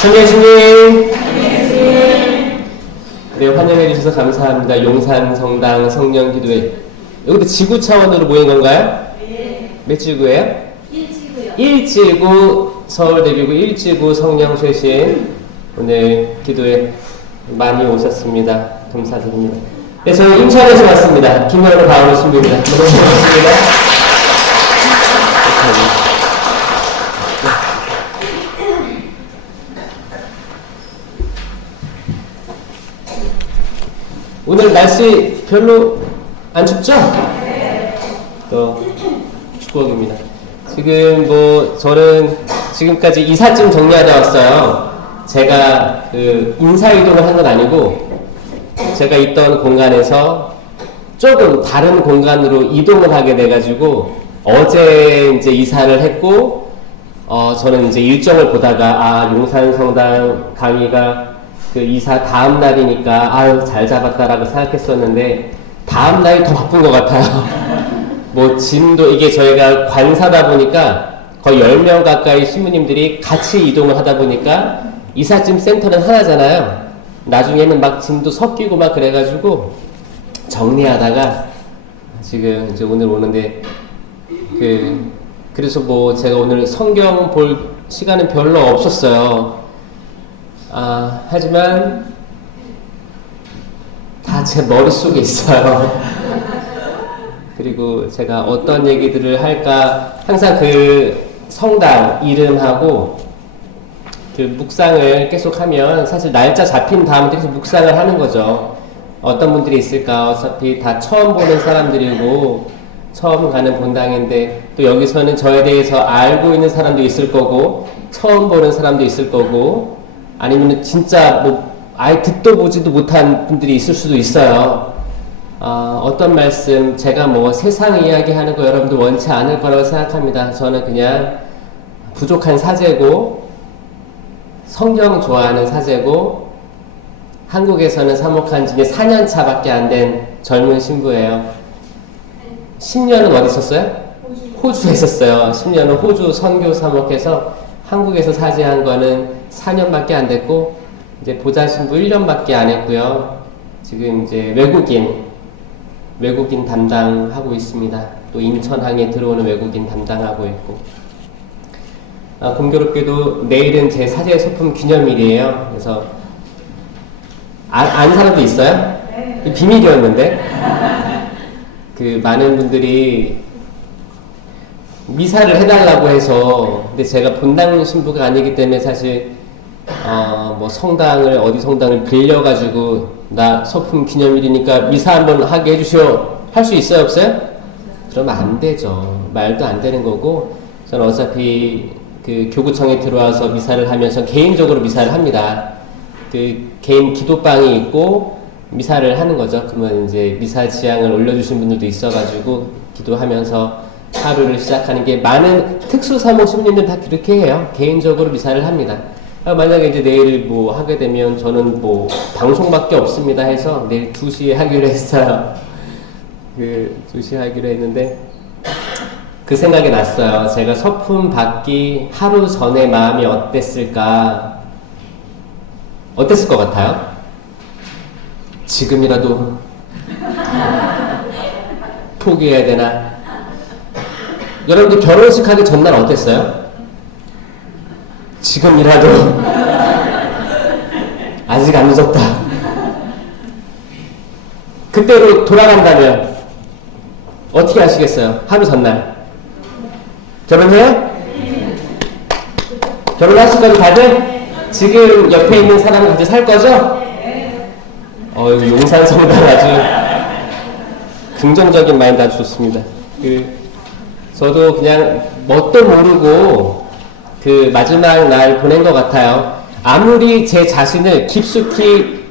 청년신님, 네, 환영해 주셔서 감사합니다. 용산성당 성령기도회. 여기도 지구 차원으로 모인 건가요? 네. 몇 지구예요? 1지구요. 1지구 서울대교구 1지구 성령쇄신 오늘 기도에 많이 오셨습니다. 감사드립니다. 네, 저는 인천에서 왔습니다. 김현우 바울로 신부입니다. 너무 반갑습니다. 오늘 날씨 별로 안 춥죠? 또 축복입니다. 지금 뭐 저는 지금까지 이삿짐 정리하다 왔어요. 제가 그 인사이동을 한 건 아니고 제가 있던 공간에서 조금 다른 공간으로 이동을 하게 돼가지고 어제 이제 이사를 했고 저는 이제 일정을 보다가 용산성당 강의가 그 이사 다음 날이니까 아유 잘 잡았다라고 생각했었는데 다음 날이 더 바쁜 것 같아요. 뭐 짐도 이게 저희가 관사다 보니까 거의 10명 가까이 신부님들이 같이 이동을 하다 보니까 이삿짐 센터는 하나잖아요. 나중에는 막 짐도 섞이고 막 그래가지고 정리하다가 지금 이제 오늘 오는데 그래서 뭐 제가 오늘 성경 볼 시간은 별로 없었어요. 하지만 다 제 머릿속에 있어요. 그리고 제가 어떤 얘기들을 할까 항상 그 성당 이름하고 그 묵상을 계속 하면 사실 날짜 잡힌 다음에 계속 묵상을 하는 거죠. 어떤 분들이 있을까? 어차피 다 처음 보는 사람들이고 처음 가는 본당인데 또 여기서는 저에 대해서 알고 있는 사람도 있을 거고 처음 보는 사람도 있을 거고 아니면 진짜 뭐 아예 듣도 보지도 못한 분들이 있을 수도 있어요. 어떤 말씀 제가 뭐 세상 이야기 하는 거 여러분들 원치 않을 거라고 생각합니다. 저는 그냥 부족한 사제고 성경 좋아하는 사제고 한국에서는 사목한 지 4년차 밖에 안 된 젊은 신부예요. 10년은 어디 있었어요? 호주에 있었어요. 10년은 호주 선교 사목해서 한국에서 사제한 거는 4년밖에 안 됐고 이제 보좌 신부 1년밖에 안 했고요. 지금 이제 외국인 담당하고 있습니다. 또 인천항에 들어오는 외국인 담당하고 있고 공교롭게도 내일은 제 사제 소품 기념일이에요. 그래서 아는 사람도 있어요? 네. 비밀이었는데 그 많은 분들이 미사를 해달라고 해서 근데 제가 본당 신부가 아니기 때문에 사실 뭐 성당을 어디 성당을 빌려가지고 나 소품 기념일이니까 미사 한번 하게 해주시오 할 수 있어요 없어요? 그러면 안 되죠. 말도 안 되는 거고 저는 어차피 그 교구청에 들어와서 미사를 하면서 개인적으로 미사를 합니다. 그 개인 기도방이 있고 미사를 하는 거죠. 그러면 이제 미사 지향을 올려주신 분들도 있어가지고 기도하면서 하루를 시작하는 게 많은 특수사목 신부님들 다 그렇게 해요. 개인적으로 미사를 합니다. 만약에 이제 내일 뭐 하게 되면 저는 뭐 방송밖에 없습니다 해서 내일 2시에 하기로 했어요. 2시에 하기로 했는데 그 생각이 났어요. 제가 서품 받기 하루 전에 마음이 어땠을까? 어땠을 것 같아요? 지금이라도 포기해야 되나? 여러분들 결혼식 하기 전날 어땠어요? 지금이라도 아직 안 늦었다. 그때로 돌아간다면 어떻게 하시겠어요? 하루 전날 결혼해요? 결혼하실 거죠 다들? 지금 옆에 있는 사람은 같이 살 거죠? 용산성당 아주 긍정적인 마인드 아주 좋습니다. 저도 그냥 뭣도 모르고 그 마지막 날 보낸 것 같아요. 아무리 제 자신을 깊숙이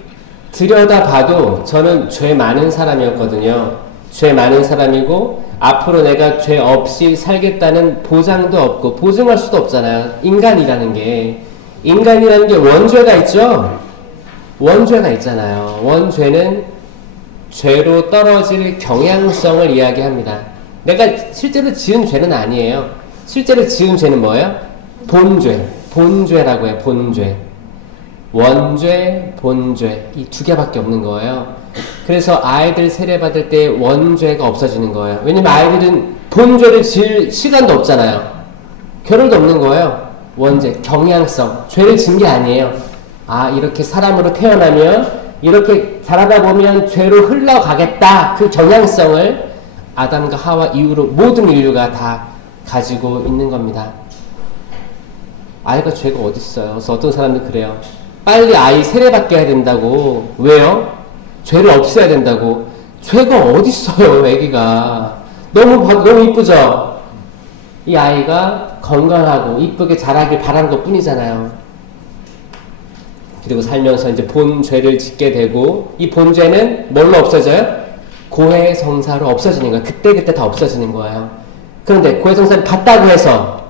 들여다봐도 저는 죄 많은 사람이었거든요. 죄 많은 사람이고 앞으로 내가 죄 없이 살겠다는 보장도 없고 보증할 수도 없잖아요. 인간이라는 게 원죄가 있죠. 원죄가 있잖아요. 원죄는 죄로 떨어질 경향성을 이야기합니다. 내가 실제로 지은 죄는 아니에요. 실제로 지은 죄는 뭐예요? 본죄. 본죄라고 해요. 본죄. 원죄, 본죄. 이 두 개밖에 없는 거예요. 그래서 아이들 세례받을 때 원죄가 없어지는 거예요. 왜냐면 아이들은 본죄를 지을 시간도 없잖아요. 겨를도 없는 거예요. 원죄, 경향성. 죄를 지은 게 아니에요. 아, 이렇게 사람으로 태어나면 이렇게 자라다 보면 죄로 흘러가겠다. 그 경향성을 아담과 하와 이후로 모든 인류가 다 가지고 있는 겁니다. 아이가 죄가 어디 있어요? 그래서 어떤 사람들 그래요. 빨리 아이 세례받게 해야 된다고. 왜요? 죄를 없애야 된다고. 죄가 어디 있어요, 애기가. 너무 이쁘죠? 이 아이가 건강하고 이쁘게 자라길 바라는 것 뿐이잖아요. 그리고 살면서 이제 본죄를 짓게 되고, 이 본죄는 뭘로 없어져요? 고해성사로 없어지는 거예요. 그때그때 다 없어지는 거예요. 그런데 고해성사를 봤다고 해서,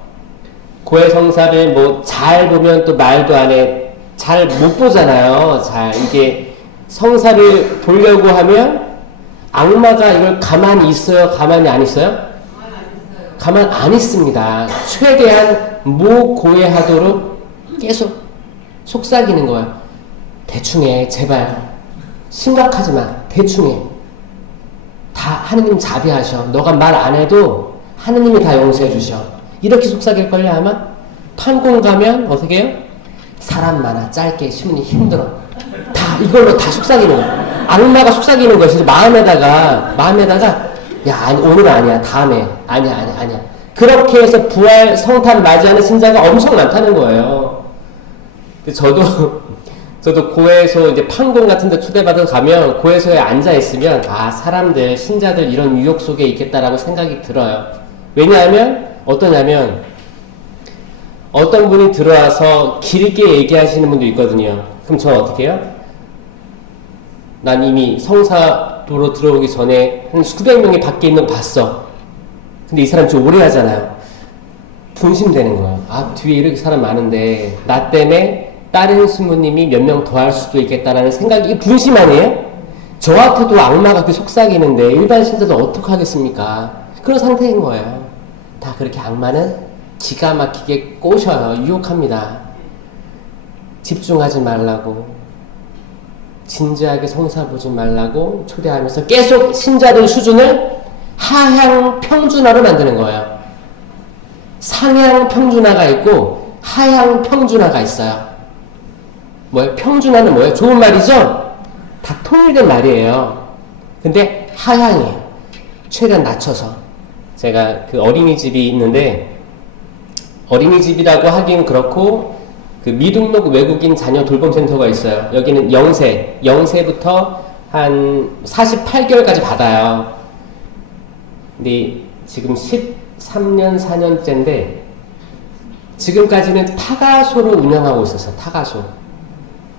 고해성사를 뭐 잘 보면 또 말도 안 해. 잘 못 보잖아요. 이게 성사를 보려고 하면 악마가 이걸 가만히 있어요? 가만히 안 있어요? 가만 안 있습니다. 최대한 모고해하도록 계속 속삭이는 거야. 대충 해, 제발. 심각하지 마. 대충 해. 다 하느님 자비하셔. 너가 말 안 해도 하느님이 다 용서해 주셔. 이렇게 속삭일걸요, 아마? 판공 가면 어떻게 해요? 사람 많아. 짧게 신문이 힘들어. 다 이걸로 다 속삭이는 거야. 악마가 속삭이는 거야. 진짜 마음에다가 야, 아니, 오늘은 아니야. 다음에. 아니야. 그렇게 해서 부활 성탄 맞이하는 신자가 엄청 많다는 거예요. 저도 고해소 이제 판공 같은 데 초대받아서 가면 고해소에 앉아있으면 아, 사람들, 신자들 이런 유혹 속에 있겠다라고 생각이 들어요. 왜냐하면 어떠냐면 어떤 분이 들어와서 길게 얘기하시는 분도 있거든요. 그럼 저는 어떻게 해요? 난 이미 성사도로 들어오기 전에 한 수백 명이 밖에 있는 거 봤어. 근데 이 사람 좀 오래 하잖아요. 분심되는 거예요. 아, 뒤에 이렇게 사람 많은데 나 때문에 다른 신부님이 몇 명 더 할 수도 있겠다라는 생각이, 이게 분심 아니에요? 저한테도 악마가 그렇게 속삭이는데 일반 신자도 어떡하겠습니까? 그런 상태인 거예요. 다 그렇게 악마는 기가 막히게 꼬셔요. 유혹합니다. 집중하지 말라고, 진지하게 성사 보지 말라고 초대하면서 계속 신자들 수준을 하향 평준화로 만드는 거예요. 상향 평준화가 있고 하향 평준화가 있어요. 뭐예요? 평준화는 뭐예요? 좋은 말이죠? 다 통일된 말이에요. 근데 하향이에요. 최대한 낮춰서. 제가 그 어린이집이 있는데, 어린이집이라고 하긴 그렇고 그 미등록 외국인 자녀 돌봄센터가 있어요. 여기는 0세부터 한 48개월까지 받아요. 근데 지금 13년 4년째인데 지금까지는 타가소로 운영하고 있었어요. 타가소.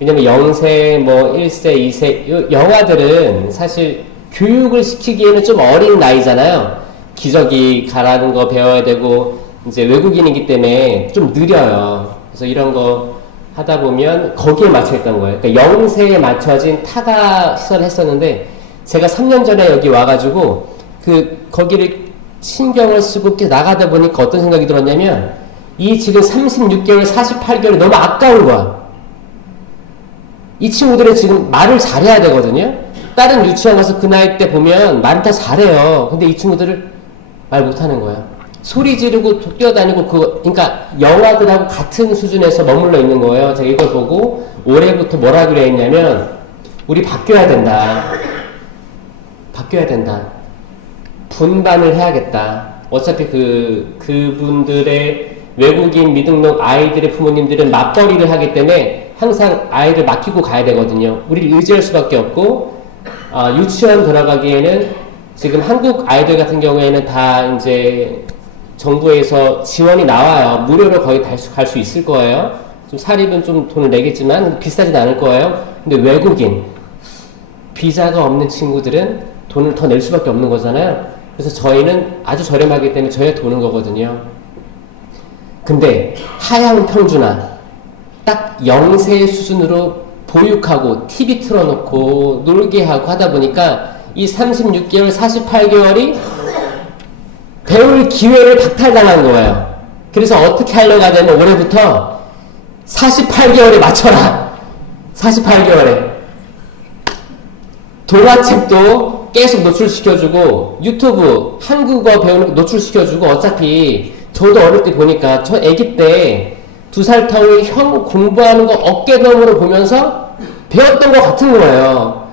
왜냐면 0세, 뭐 1세, 2세 영아들은 사실 교육을 시키기에는 좀 어린 나이잖아요. 기저귀 가라는 거 배워야 되고 이제 외국인이기 때문에 좀 느려요. 그래서 이런 거 하다 보면 거기에 맞춰 있던 거예요. 그러니까 0세에 맞춰진 타가 시설을 했었는데 제가 3년 전에 여기 와가지고 거기를 신경을 쓰고 이렇게 나가다 보니까 어떤 생각이 들었냐면 이 지금 36개월, 48개월이 너무 아까운 거야. 이 친구들은 지금 말을 잘해야 되거든요. 다른 유치원 가서 그 나이 때 보면 말을 다 잘해요. 근데 이 친구들을 말 못하는 거야. 소리 지르고 뛰어다니고 그러니까 영아들하고 같은 수준에서 머물러 있는 거예요. 제가 이걸 보고 올해부터 뭐라 그래 했냐면 우리 바뀌어야 된다. 분반을 해야겠다. 어차피 그분들의 외국인 미등록 아이들의 부모님들은 맞벌이를 하기 때문에 항상 아이를 맡기고 가야 되거든요. 우리를 의지할 수밖에 없고, 유치원 들어가기에는 지금 한국 아이들 같은 경우에는 다 이제 정부에서 지원이 나와요. 무료로 거의 갈 수 있을 거예요. 좀 사립은 좀 돈을 내겠지만 비싸진 않을 거예요. 근데 외국인, 비자가 없는 친구들은 돈을 더 낼 수밖에 없는 거잖아요. 그래서 저희는 아주 저렴하기 때문에 저희가 도는 거거든요. 근데 하향 평준화, 딱 0세 수준으로 보육하고 TV 틀어놓고 놀게 하고 하다 보니까 이 36개월, 48개월이 배울 기회를 박탈당한 거예요. 그래서 어떻게 하려고 하냐면 올해부터 48개월에 맞춰라. 48개월에. 동화책도 계속 노출시켜주고 유튜브 한국어 배우는 거 노출시켜주고 어차피 저도 어릴 때 보니까 저 아기 때 2살 터울 형 공부하는 거 어깨너머로 보면서 배웠던 것 같은 거예요.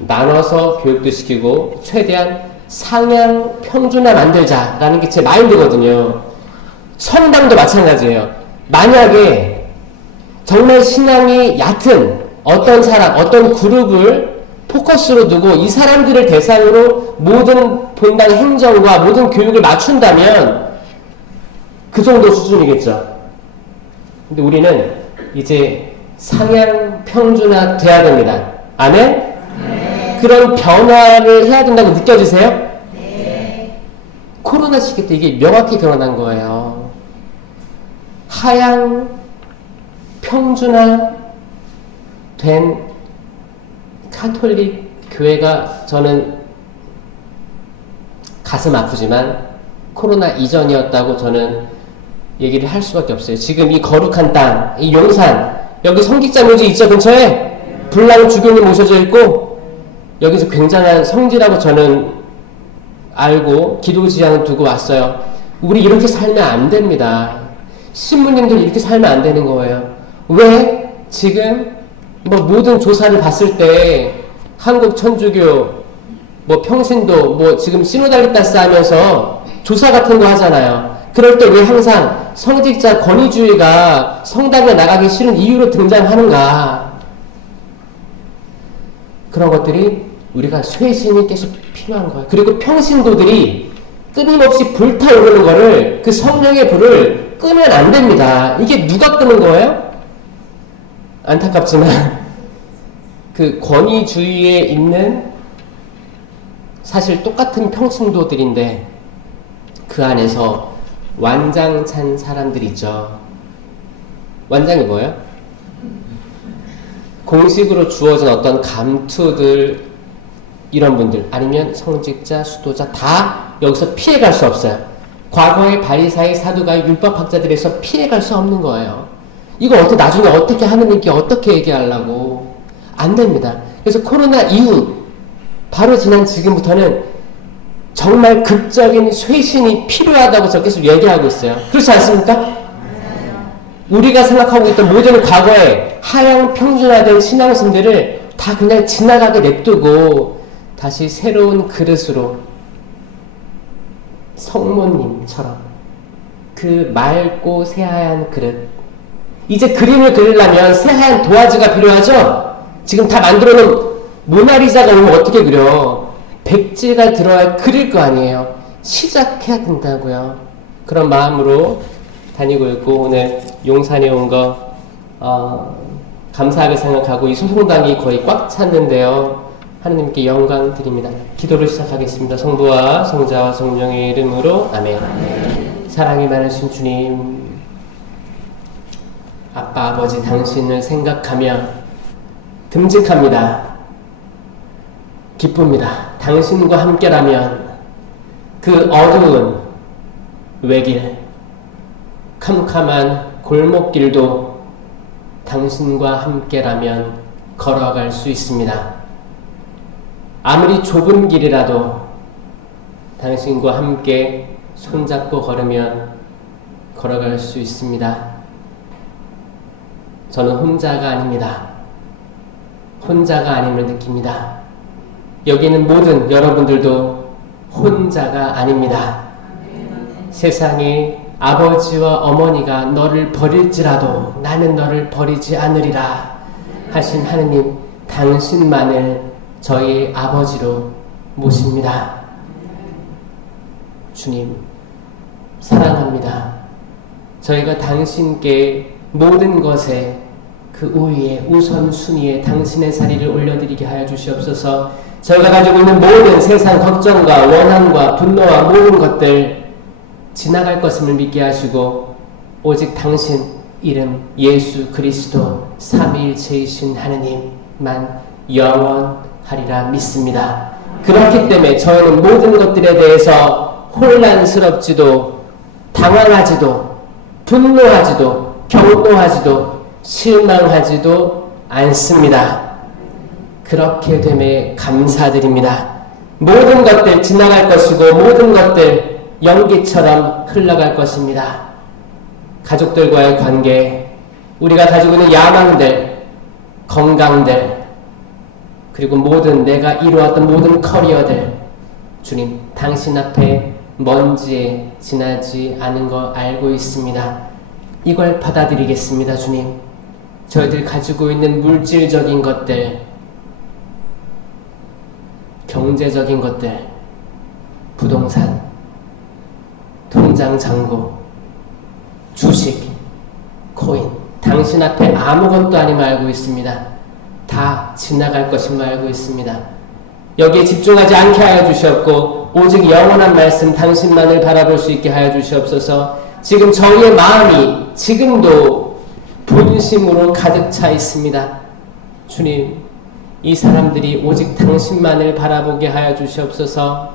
나눠서 교육도 시키고 최대한 상향 평준화 만들자라는 게 제 마인드거든요. 성당도 마찬가지예요. 만약에 정말 신앙이 얕은 어떤 사람, 어떤 그룹을 포커스로 두고 이 사람들을 대상으로 모든 본당 행정과 모든 교육을 맞춘다면 그 정도 수준이겠죠. 근데 우리는 이제 상향 평준화 돼야 됩니다. 아멘? 네. 그런 변화를 해야 된다고 느껴지세요? 네. 코로나 시기 때 이게 명확히 드러난 거예요. 하향 평준화 된 카톨릭 교회가 저는 가슴 아프지만 코로나 이전이었다고 저는 얘기를 할 수밖에 없어요. 지금 이 거룩한 땅, 이 용산, 여기 성직자 묘지 있죠? 근처에 불랑 주교님 모셔져 있고 여기서 굉장한 성지라고 저는 알고 기도 지향을 두고 왔어요. 우리 이렇게 살면 안 됩니다. 신부님들 이렇게 살면 안 되는 거예요. 왜? 지금 뭐 모든 조사를 봤을 때 한국 천주교 뭐 평신도 뭐 지금 시노달리타스 하면서 조사 같은 거 하잖아요. 그럴 때 왜 항상 성직자 권위주의가 성당에 나가기 싫은 이유로 등장하는가? 그런 것들이 우리가 쇄신이 계속 필요한 거예요. 그리고 평신도들이 끊임없이 불타오르는 거를 그 성령의 불을 끄면 안 됩니다. 이게 누가 끄는 거예요? 안타깝지만 그 권위주의에 있는 사실 똑같은 평신도들인데 그 안에서 완장찬 사람들이 있죠. 완장이 뭐예요? 공식으로 주어진 어떤 감투들 이런 분들 아니면 성직자, 수도자 다 여기서 피해갈 수 없어요. 과거의 바리사이, 사두가이, 율법학자들에서 피해갈 수 없는 거예요. 이거 어떻게 나중에 어떻게 하느님께 어떻게 얘기하려고 안 됩니다. 그래서 코로나 이후 바로 지난 지금부터는 정말 극적인 쇄신이 필요하다고 저 계속 얘기하고 있어요. 그렇지 않습니까? 맞아요. 우리가 생각하고 있던 모든 과거의 하향 평준화된 신앙심들을 다 그냥 지나가게 냅두고 다시 새로운 그릇으로 성모님처럼 그 맑고 새하얀 그릇, 이제 그림을 그리려면 새하얀 도화지가 필요하죠? 지금 다 만들어놓은 모나리자가 오면 어떻게 그려? 백지가 들어야 그릴 거 아니에요. 시작해야 된다고요. 그런 마음으로 다니고 있고 오늘 용산에 온 거 감사하게 생각하고 이 소송당이 거의 꽉 찼는데요. 하느님께 영광 드립니다. 기도를 시작하겠습니다. 성부와 성자와 성령의 이름으로 아멘. 아멘. 사랑이 많으신 주님, 아빠 아버지 당신을 생각하며 듬직합니다. 기쁩니다. 당신과 함께라면 그 어두운 외길, 캄캄한 골목길도 당신과 함께라면 걸어갈 수 있습니다. 아무리 좁은 길이라도 당신과 함께 손잡고 걸으면 걸어갈 수 있습니다. 저는 혼자가 아닙니다. 혼자가 아님을 느낍니다. 여기 있는 모든 여러분들도 혼자가 아닙니다. 세상에 아버지와 어머니가 너를 버릴지라도 나는 너를 버리지 않으리라 하신 하느님, 당신만을 저희 아버지로 모십니다. 주님, 사랑합니다. 저희가 당신께 모든 것에 그 우위에 우선순위에 당신의 자리를 올려드리게 하여 주시옵소서. 저희가 가지고 있는 모든 세상 걱정과 원한과 분노와 모든 것들 지나갈 것임을 믿게 하시고 오직 당신 이름 예수 그리스도 삼위일체이신 하느님만 영원 하리라 믿습니다. 그렇기 때문에 저희는 모든 것들에 대해서 혼란스럽지도 당황하지도 분노하지도 경노하지도 실망하지도 않습니다. 그렇게 됨에 감사드립니다. 모든 것들 지나갈 것이고 모든 것들 연기처럼 흘러갈 것입니다. 가족들과의 관계, 우리가 가지고 있는 야망들, 건강들, 그리고 모든 내가 이루었던 모든 커리어들, 주님 당신 앞에 먼지에 지나지 않은 거 알고 있습니다. 이걸 받아들이겠습니다. 주님, 저희들 가지고 있는 물질적인 것들, 경제적인 것들, 부동산, 통장 잔고, 주식, 코인, 당신 앞에 아무것도 아님을 알고 있습니다. 다 지나갈 것임을 알고 있습니다. 여기에 집중하지 않게 하여 주시옵고 오직 영원한 말씀 당신만을 바라볼 수 있게 하여 주시옵소서. 지금 저희의 마음이 지금도 본심으로 가득 차 있습니다. 주님, 이 사람들이 오직 당신만을 바라보게 하여 주시옵소서.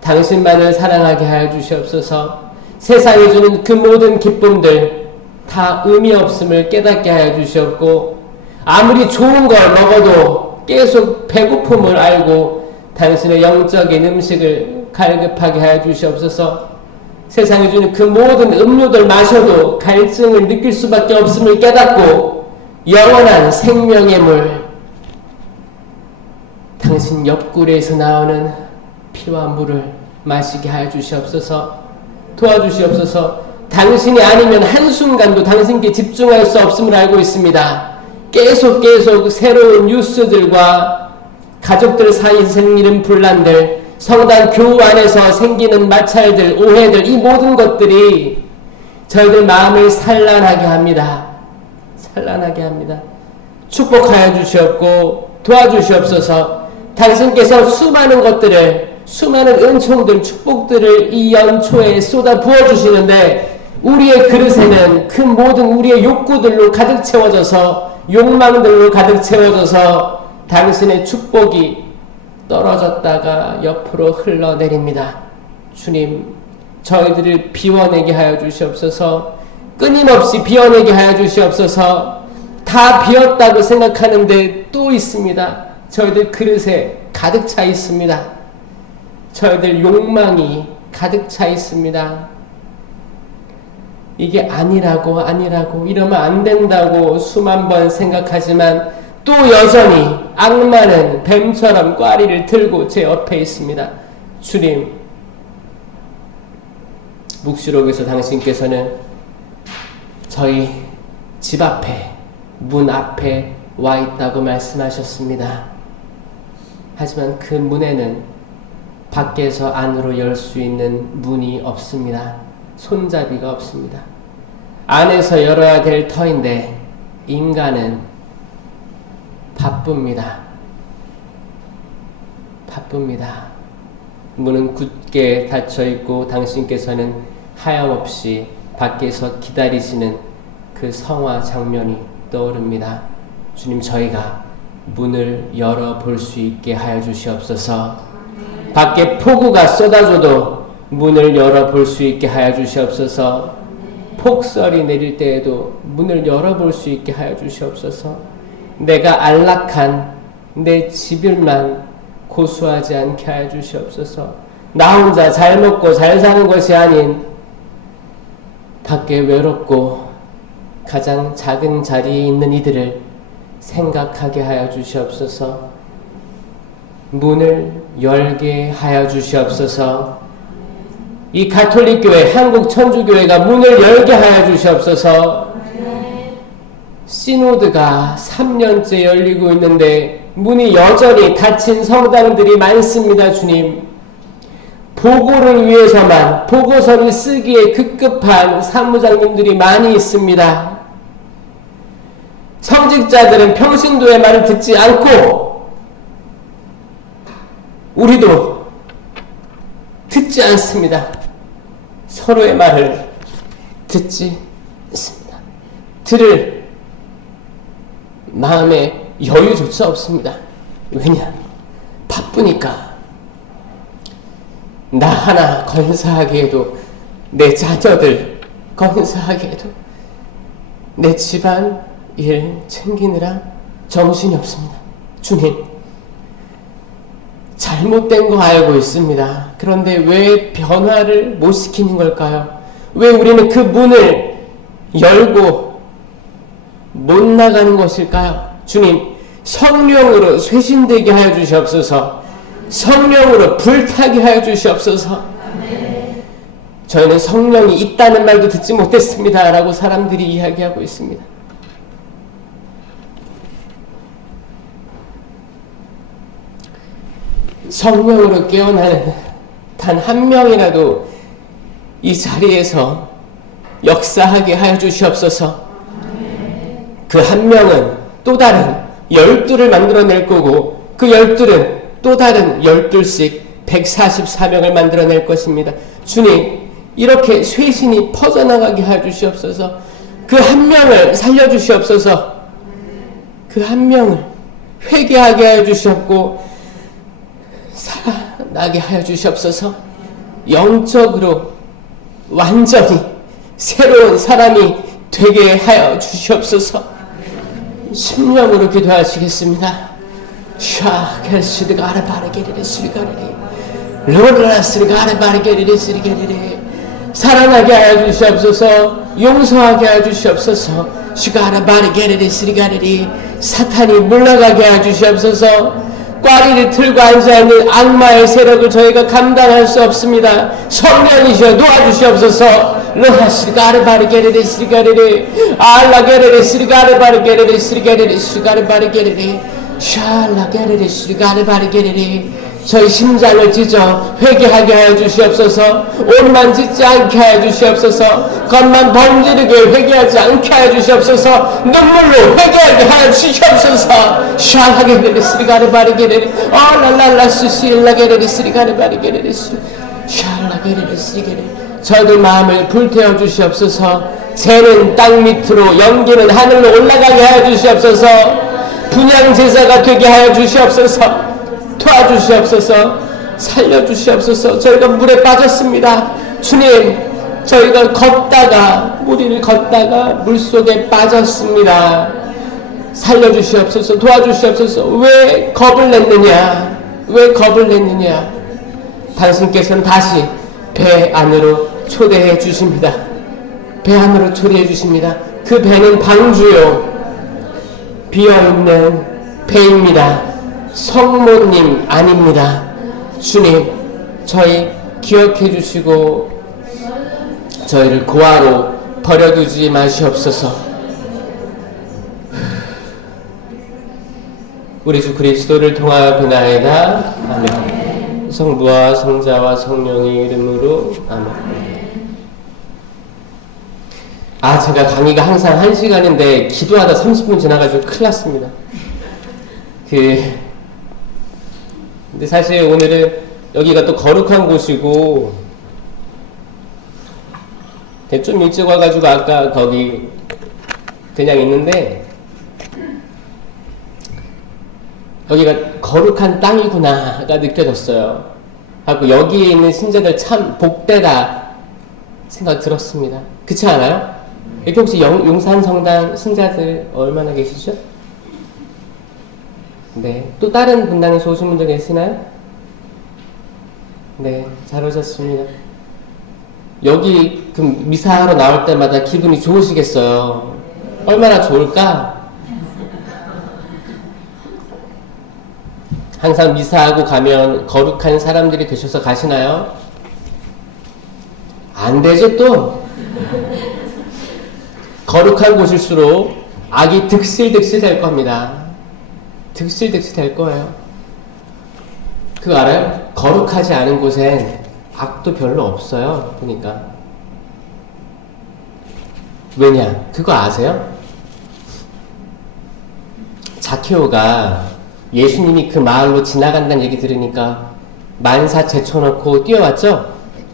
당신만을 사랑하게 하여 주시옵소서. 세상이 주는 그 모든 기쁨들 다 의미 없음을 깨닫게 하여 주시옵고, 아무리 좋은 걸 먹어도 계속 배고픔을 알고 당신의 영적인 음식을 갈급하게 하여 주시옵소서. 세상이 주는 그 모든 음료들 마셔도 갈증을 느낄 수밖에 없음을 깨닫고 영원한 생명의 물, 당신 옆구리에서 나오는 피와 물을 마시게 하여 주시옵소서. 도와주시옵소서. 당신이 아니면 한순간도 당신께 집중할 수 없음을 알고 있습니다. 계속 새로운 뉴스들과 가족들 사이에서 생기는 분란들, 성당 교우 안에서 생기는 마찰들, 오해들, 이 모든 것들이 저희들 마음을 산란하게 합니다. 산란하게 합니다. 축복하여 주시옵고 도와주시옵소서. 당신께서 수많은 것들을, 수많은 은총들, 축복들을 이 연초에 쏟아 부어주시는데 우리의 그릇에는 그 모든 우리의 욕구들로 가득 채워져서, 욕망들로 가득 채워져서 당신의 축복이 떨어졌다가 옆으로 흘러내립니다. 주님, 저희들을 비워내게 하여 주시옵소서. 끊임없이 비워내게 하여 주시옵소서. 다 비었다고 생각하는데 또 있습니다. 저희들 그릇에 가득 차 있습니다. 저희들 욕망이 가득 차 있습니다. 이게 아니라고 이러면 안 된다고 수만 번 생각하지만 또 여전히 악마는 뱀처럼 꽈리를 들고 제 옆에 있습니다. 주님, 묵시록에서 당신께서는 저희 집 앞에, 문 앞에 와 있다고 말씀하셨습니다. 하지만 그 문에는 밖에서 안으로 열 수 있는 문이 없습니다. 손잡이가 없습니다. 안에서 열어야 될 터인데 인간은 바쁩니다. 문은 굳게 닫혀있고 당신께서는 하염없이 밖에서 기다리시는 그 성화 장면이 떠오릅니다. 주님, 저희가 문을 열어볼 수 있게 하여 주시옵소서. 밖에 폭우가 쏟아져도 문을 열어볼 수 있게 하여 주시옵소서. 폭설이 내릴 때에도 문을 열어볼 수 있게 하여 주시옵소서. 내가 안락한 내 집일만 고수하지 않게 하여 주시옵소서. 나 혼자 잘 먹고 잘 사는 것이 아닌 밖에 외롭고 가장 작은 자리에 있는 이들을 생각하게 하여 주시옵소서. 문을 열게 하여 주시옵소서. 이 가톨릭교회, 한국천주교회가 문을 열게 하여 주시옵소서. 시노드가 3년째 열리고 있는데 문이 여전히 닫힌 성당들이 많습니다. 주님, 보고를 위해서만 보고서를 쓰기에 급급한 사무장님들이 많이 있습니다. 성직자들은 평신도의 말을 듣지 않고 우리도 듣지 않습니다. 서로의 말을 듣지 않습니다. 들을 마음의 여유조차 없습니다. 왜냐? 바쁘니까. 나 하나 건사하기에도, 내 자녀들 건사하기에도, 내 집안 일 챙기느라 정신이 없습니다. 주님, 잘못된 거 알고 있습니다. 그런데 왜 변화를 못 시키는 걸까요? 왜 우리는 그 문을 열고 못 나가는 것일까요? 주님, 성령으로 쇄신되게 하여 주시옵소서. 성령으로 불타게 하여 주시옵소서. 저희는 성령이 있다는 말도 듣지 못했습니다 라고 사람들이 이야기하고 있습니다. 성령으로 깨어나는 단 한 명이라도 이 자리에서 역사하게 하여 주시옵소서. 그 한 명은 또 다른 12를 만들어낼 거고, 그 12는 또 다른 12씩 144명을 만들어낼 것입니다. 주님, 이렇게 쇄신이 퍼져나가게 하여 주시옵소서. 그 한 명을 살려주시옵소서. 그 한 명을 회개하게 하여 주시옵고 살아나게 하여 주시옵소서. 영적으로 완전히 새로운 사람이 되게 하여 주시옵소서. 심령으로 기도하시겠습니다. 샤 겔시드가 아르바르게리리 스리가리리 로라라 스리가 아르바르게리리 스리게리리 살아나게 하여 주시옵소서. 용서하게 하여 주시옵소서. 슈가 아르바르게리리 스리가리리 사탄이 물러가게 하여 주시옵소서. 꽈리를 틀고 앉아있는 악마의 세력을 저희가 감당할 수 없습니다. 성령이시여 도와주시옵소서. 로하시리가 아르바르게리리 스리가리리 알라게리리 스리가 아르바르게리리 스리가리리 스리가 아르바르게리리 샬라게리리 스리가 아르바르게리리 저희 심장을 찢어 회개하게 하여 주시옵소서. 옷만 찢지 않게 하여 주시옵소서. 겉만 번지르게 회개하지 않게 하여 주시옵소서. 눈물로 회개하게 하여 주시옵소서. 샤하게레리 스리가르바르게레리 랄랄라 수시일라게레리 스리가르바르게레리 샬라게레리 스리게레리 저들 마음을 불태워 주시옵소서. 새는 땅 밑으로 연기는 하늘로 올라가게 하여 주시옵소서. 분향 제사가 되게 하여 주시옵소서. 도와주시옵소서. 살려주시옵소서. 저희가 물에 빠졌습니다. 주님, 저희가 걷다가 무리를 걷다가 물속에 빠졌습니다. 살려주시옵소서. 도와주시옵소서. 왜 겁을 냈느냐? 왜 겁을 냈느냐? 당신께서는 다시 배 안으로 초대해 주십니다. 배 안으로 초대해 주십니다. 그 배는 방주요 비어있는 배입니다. 성모님 아닙니다. 주님, 저희 기억해 주시고 저희를 고아로 버려두지 마시옵소서. 우리 주 그리스도를 통하여 비나이다. 아멘. 성부와 성자와 성령의 이름으로 아멘. 제가 강의가 항상 1시간인데 기도하다 30분 지나가지고 큰일 났습니다. 근데 사실 오늘은 여기가 또 거룩한 곳이고 좀 일찍 와가지고 아까 거기 그냥 있는데 여기가 거룩한 땅이구나가 느껴졌어요. 하고 여기에 있는 신자들 참 복되다 생각 들었습니다. 그렇지 않아요? 여기 혹시 용산성당 신자들 얼마나 계시죠? 네. 또 다른 분당에서 오신 분들 계시나요? 네. 잘 오셨습니다. 여기 그 미사하러 나올 때마다 기분이 좋으시겠어요. 얼마나 좋을까? 항상 미사하고 가면 거룩한 사람들이 되셔서 가시나요? 안 되죠 또? 거룩한 곳일수록 악이 득실득실 될 겁니다. 득실득실 될 거예요. 그거 알아요? 거룩하지 않은 곳엔 악도 별로 없어요. 보니까. 왜냐? 그거 아세요? 자케오가 예수님이 그 마을로 지나간다는 얘기 들으니까 만사 제쳐놓고 뛰어왔죠?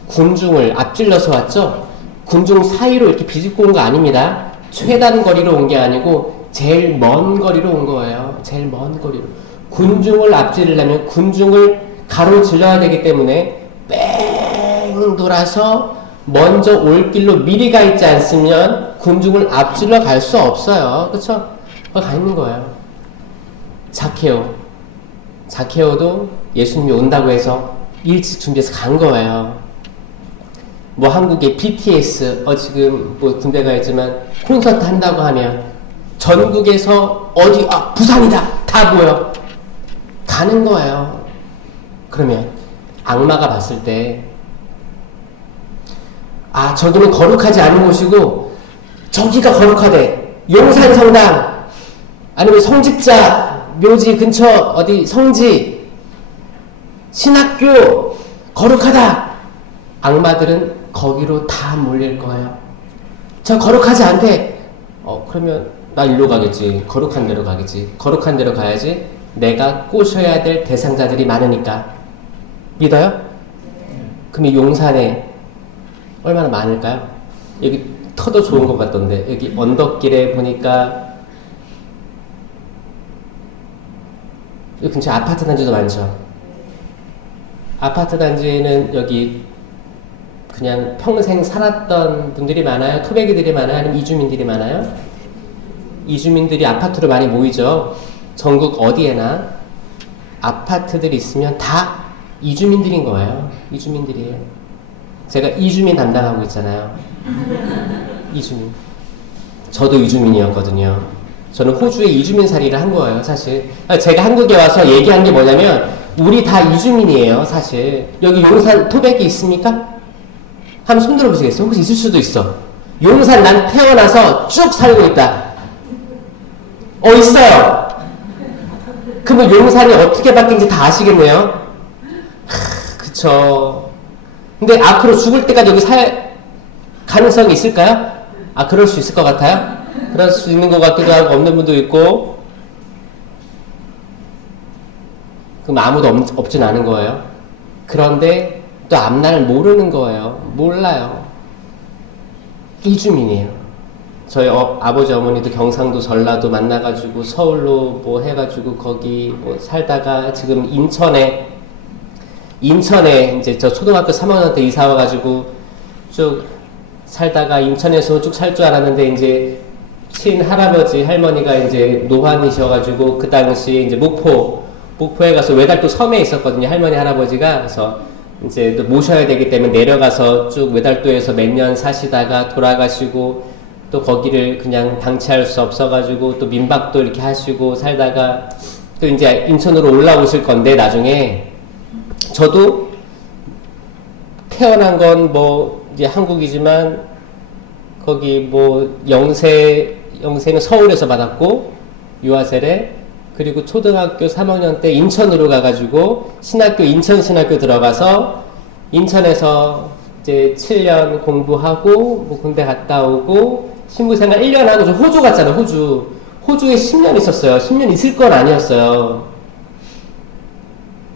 군중을 앞질러서 왔죠? 군중 사이로 이렇게 비집고 온 거 아닙니다. 최단 거리로 온 게 아니고 제일 먼 거리로 온 거예요. 제일 먼 거리로. 군중을 앞지르려면 군중을 가로질러야 되기 때문에 뺑 돌아서 먼저 올 길로 미리 가 있지 않으면 군중을 앞질러 갈 수 없어요. 그쵸? 거기 가 있는 거예요. 자케오도 예수님이 온다고 해서 일찍 준비해서 간 거예요. 뭐 한국의 BTS, 지금 뭐 군대 가 있지만 콘서트 한다고 하면 전국에서 부산이다! 다 모여. 가는 거예요. 그러면 악마가 봤을 때 저기는 거룩하지 않은 곳이고 저기가 거룩하대. 용산성당 아니면 성직자 묘지 근처 어디 성지 신학교 거룩하다. 악마들은 거기로 다 몰릴 거예요. 저 거룩하지 않대. 그러면 나 일로 가겠지. 거룩한 데로 가겠지. 거룩한 데로 가야지. 내가 꼬셔야 될 대상자들이 많으니까. 믿어요? 그럼 이 용산에 얼마나 많을까요? 여기 터도 좋은 것 같던데 여기 언덕길에 보니까 여기 근처에 아파트 단지도 많죠. 아파트 단지에는 여기 그냥 평생 살았던 분들이 많아요? 토백이들이 많아요? 아니면 이주민들이 많아요? 이주민들이 아파트로 많이 모이죠. 전국 어디에나 아파트들이 있으면 다 이주민들인 거예요. 이주민들이에요. 제가 이주민 담당하고 있잖아요. 이주민. 저도 이주민이었거든요. 저는 호주에 이주민살이를 한 거예요, 사실. 제가 한국에 와서 얘기한 게 뭐냐면 우리 다 이주민이에요, 사실. 여기 용산 토백이 있습니까? 한번 손 들어보시겠어요? 혹시 있을 수도 있어. 용산 난 태어나서 쭉 살고 있다. 있어요. 그러면 용산이 어떻게 바뀐지 다 아시겠네요? 그쵸. 근데 앞으로 죽을 때까지 여기 살 가능성이 있을까요? 그럴 수 있을 것 같아요? 그럴 수 있는 것 같기도 하고 없는 분도 있고. 그럼 아무도 없진 않은 거예요. 그런데 또 앞날을 모르는 거예요. 몰라요. 이주민이에요. 저희 아버지 어머니도 경상도 전라도 만나가지고 서울로 뭐 해가지고 거기 뭐 살다가 지금 인천에 이제 저 초등학교 3학년 때 이사 와가지고 쭉 살다가 인천에서 쭉 살 줄 알았는데 이제 친할아버지 할머니가 이제 노환이셔가지고 그 당시 이제 목포에 가서 외달도 섬에 있었거든요. 할머니 할아버지가. 그래서 이제 또 모셔야 되기 때문에 내려가서 쭉 외달도에서 몇 년 사시다가 돌아가시고 또 거기를 그냥 방치할 수 없어가지고 또 민박도 이렇게 하시고 살다가 또 이제 인천으로 올라오실 건데 나중에 저도 태어난 건 뭐 이제 한국이지만 거기 뭐 영세는 서울에서 받았고 유아세례 그리고 초등학교 3학년 때 인천으로 가가지고 인천신학교 들어가서 인천에서 이제 7년 공부하고 뭐 군대 갔다 오고 신부생활 1년 하고 저 호주 갔잖아요. 호주에 10년 있었어요. 10년 있을 건 아니었어요.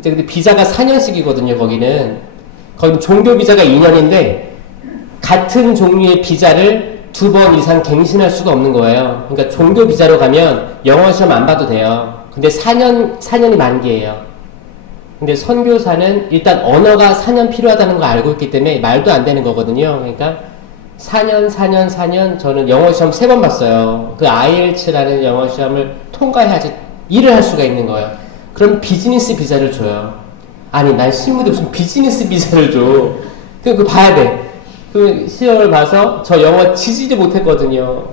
이제 근데 비자가 4년씩이거든요. 거기는 종교 비자가 2년인데 같은 종류의 비자를 2번 이상 갱신할 수가 없는 거예요. 그러니까 종교 비자로 가면 영어 시험 안 봐도 돼요. 근데 4년이 만기예요. 근데 선교사는 일단 언어가 4년 필요하다는 거 알고 있기 때문에 말도 안 되는 거거든요. 그러니까 4년 저는 영어 시험 3번 봤어요. 그 IELTS라는 영어 시험을 통과해야지 일을 할 수가 있는 거예요. 그럼 비즈니스 비자를 줘요. 아니 난 신분이 무슨 비즈니스 비자를 줘. 그거 봐야 돼. 그 시험을 봐서 저 영어 지지도 못했거든요.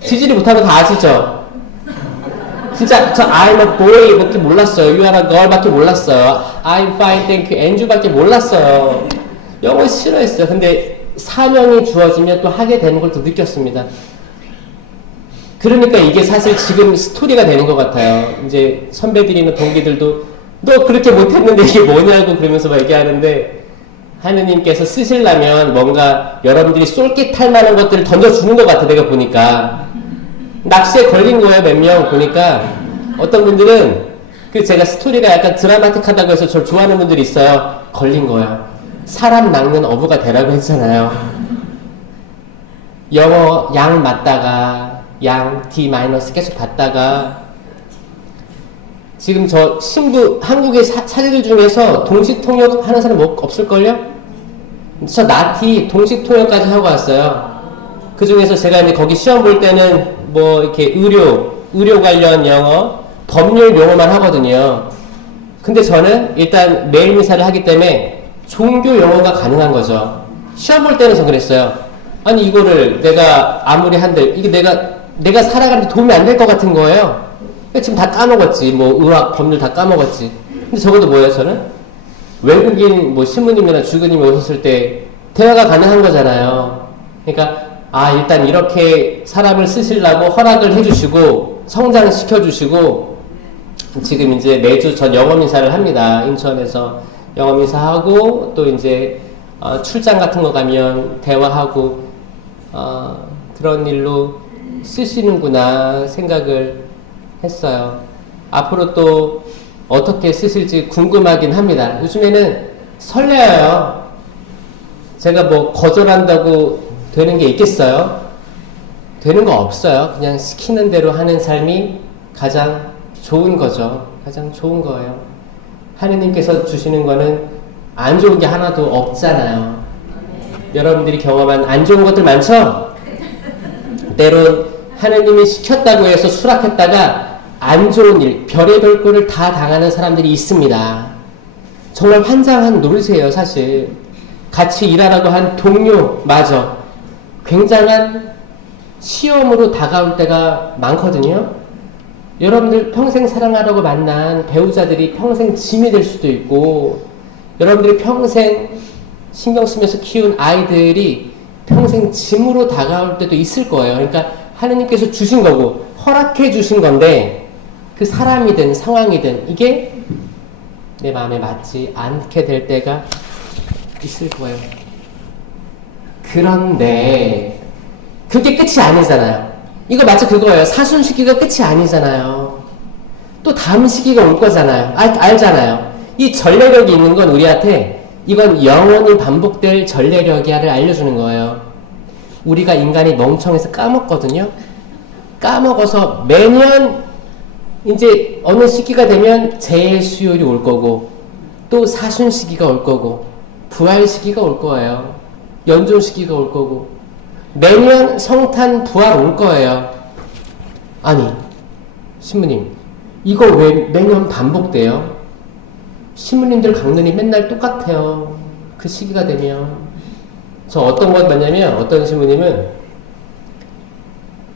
지지를 못하는 거 다 아시죠? 진짜 저 I'm a boy 밖에 몰랐어요. You are a girl 밖에 몰랐어요. I'm fine, thank you, and you 밖에 몰랐어요. 영어 싫어했어요. 근데 4년이 주어지면 또 하게 되는 걸 또 느꼈습니다. 그러니까 이게 사실 지금 스토리가 되는 것 같아요. 이제 선배들이나 동기들도 너 그렇게 못했는데 이게 뭐냐고 그러면서 막 얘기하는데 하느님께서 쓰시려면 뭔가 여러분들이 쏠깃할 만한 것들을 던져주는 것 같아. 내가 보니까 낚시에 걸린 거예요. 몇 명 보니까 어떤 분들은 제가 스토리가 약간 드라마틱하다고 해서 저를 좋아하는 분들이 있어요. 걸린 거예요. 사람 낚는 어부가 되라고 했잖아요. 영어 양 맞다가 양 D- 계속 받다가 지금 저 신부, 한국의 사제들 중에서 동시 통역 하는 사람 없을걸요? 저 나티 동시 통역까지 하고 왔어요. 그 중에서 제가 이제 거기 시험 볼 때는 뭐 이렇게 의료 관련 영어, 법률 용어만 하거든요. 근데 저는 일단 매일 미사를 하기 때문에 종교 용어가 가능한 거죠. 시험 볼 때는 저 그랬어요. 아니 이거를 내가 아무리 한들 이게 내가 살아가는데 도움이 안 될 것 같은 거예요. 지금 다 까먹었지. 뭐 의학, 법률 다 까먹었지. 근데 적어도 뭐예요, 저는? 외국인 뭐 신부님이나 주교님이 오셨을 때 대화가 가능한 거잖아요. 그러니까 일단 이렇게 사람을 쓰시려고 허락을 해주시고 성장시켜주시고 지금 이제 매주 전 영어민사를 합니다. 인천에서 영어민사하고 또 이제 출장 같은 거 가면 대화하고 그런 일로 쓰시는구나 생각을 했어요. 앞으로 또 어떻게 쓰실지 궁금하긴 합니다. 요즘에는 설레어요. 제가 뭐 거절한다고 되는 게 있겠어요? 되는 거 없어요. 그냥 시키는 대로 하는 삶이 가장 좋은 거죠. 가장 좋은 거예요. 하느님께서 주시는 거는 안 좋은 게 하나도 없잖아요. 여러분들이 경험한 안 좋은 것들 많죠? 때론 하느님이 시켰다고 해서 수락했다가 안 좋은 일, 별의별 꼴을 다 당하는 사람들이 있습니다. 정말 환장한 노릇이에요, 사실. 같이 일하라고 한 동료마저 굉장한 시험으로 다가올 때가 많거든요. 여러분들 평생 사랑하라고 만난 배우자들이 평생 짐이 될 수도 있고, 여러분들이 평생 신경 쓰면서 키운 아이들이 평생 짐으로 다가올 때도 있을 거예요. 그러니까 하느님께서 주신 거고 허락해 주신 건데 그 사람이든 상황이든 이게 내 마음에 맞지 않게 될 때가 있을 거예요. 그런데 그게 끝이 아니잖아요. 이거 마치 그거예요. 사순 시기가 끝이 아니잖아요. 또 다음 시기가 올 거잖아요. 알잖아요. 이 전례력이 있는 건 우리한테 이건 영원히 반복될 전례력이야를 알려주는 거예요. 우리가 인간이 멍청해서 까먹거든요. 까먹어서 매년 이제 어느 시기가 되면 재해 수요일이 올 거고 또 사순 시기가 올 거고 부활 시기가 올 거예요. 연중 시기가 올 거고 매년 성탄 부활 올 거예요. 아니 신부님 이거 왜 매년 반복돼요? 신부님들 강론이 맨날 똑같아요. 그 시기가 되면. 저 어떤 것 맞냐면 어떤 신부님은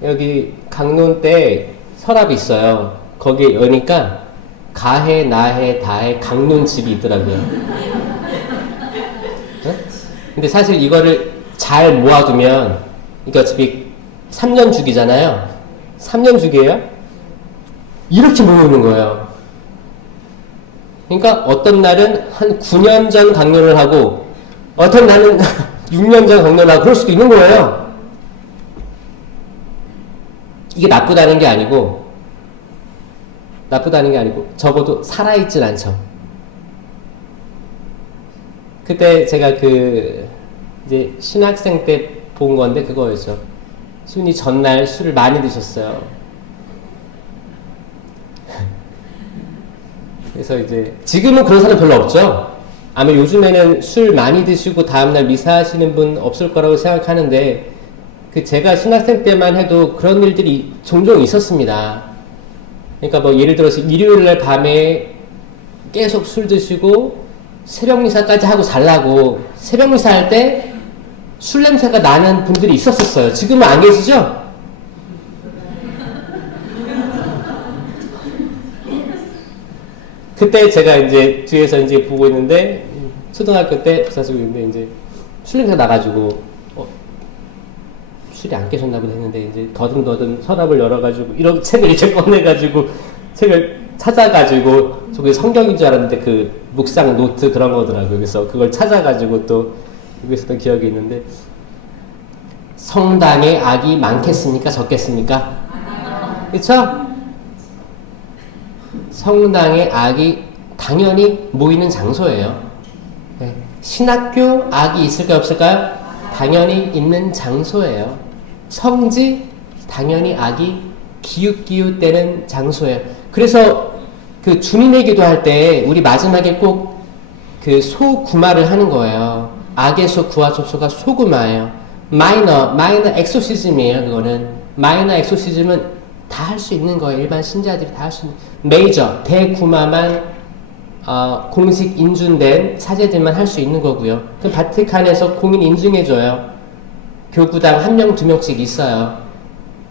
여기 강론 때 서랍이 있어요. 거기에 여니까 가해, 나해, 다해, 강론 집이 있더라고요. 네? 근데 사실 이거를 잘 모아두면 이게 어차피 3년 주기잖아요. 3년 주기예요? 이렇게 모여있는 거예요. 그러니까 어떤 날은 한 9년 전 강론을 하고 어떤 날은 6년 전 강론을 하고 그럴 수도 있는 거예요. 이게 나쁘다는 게 아니고 적어도 살아있진 않죠. 그때 제가 이제 신학생 때 본 건데 그거였죠. 신이 전날 술을 많이 드셨어요. 그래서 이제 지금은 그런 사람 별로 없죠. 아마 요즘에는 술 많이 드시고 다음날 미사하시는 분 없을 거라고 생각하는데 제가 신학생 때만 해도 그런 일들이 종종 있었습니다. 그러니까 뭐 예를 들어서 일요일날 밤에 계속 술 드시고 새벽 미사까지 하고 자려고 새벽 미사 할 때 술 냄새가 나는 분들이 있었어요. 지금은 안 계시죠? 그때 제가 이제 뒤에서 이제 보고 있는데 초등학교 때 부사 쓰고 있는데 이제 술 냄새가 나가지고 술이 안 깨셨나 보다 했는데 이제 더듬더듬 서랍을 열어가지고 이런 책을 이렇게 꺼내가지고 책을 찾아가지고 저게 성경인 줄 알았는데 그 묵상 노트 그런 거더라고요. 그래서 그걸 찾아가지고 또 보고 있었던 기억이 있는데 성당에 악이 많겠습니까? 적겠습니까? 그쵸? 성당에 악이 당연히 모이는 장소예요. 네. 신학교 악이 있을까요? 없을까요? 당연히 있는 장소예요. 성지 당연히 악이 기웃기웃대는 장소예요. 그래서 그 주님의 기도할 때 우리 마지막에 꼭 그 소구마를 하는 거예요. 악에서 구하소서가 소구마예요. 마이너 엑소시즘이에요. 그거는 마이너 엑소시즘은 다 할 수 있는 거예요. 일반 신자들이 다 할 수 있는. 메이저 대구마만 공식 인준된 사제들만 할 수 있는 거고요. 그 바티칸에서 공인 인증해줘요. 교구당 1명, 2명씩 있어요.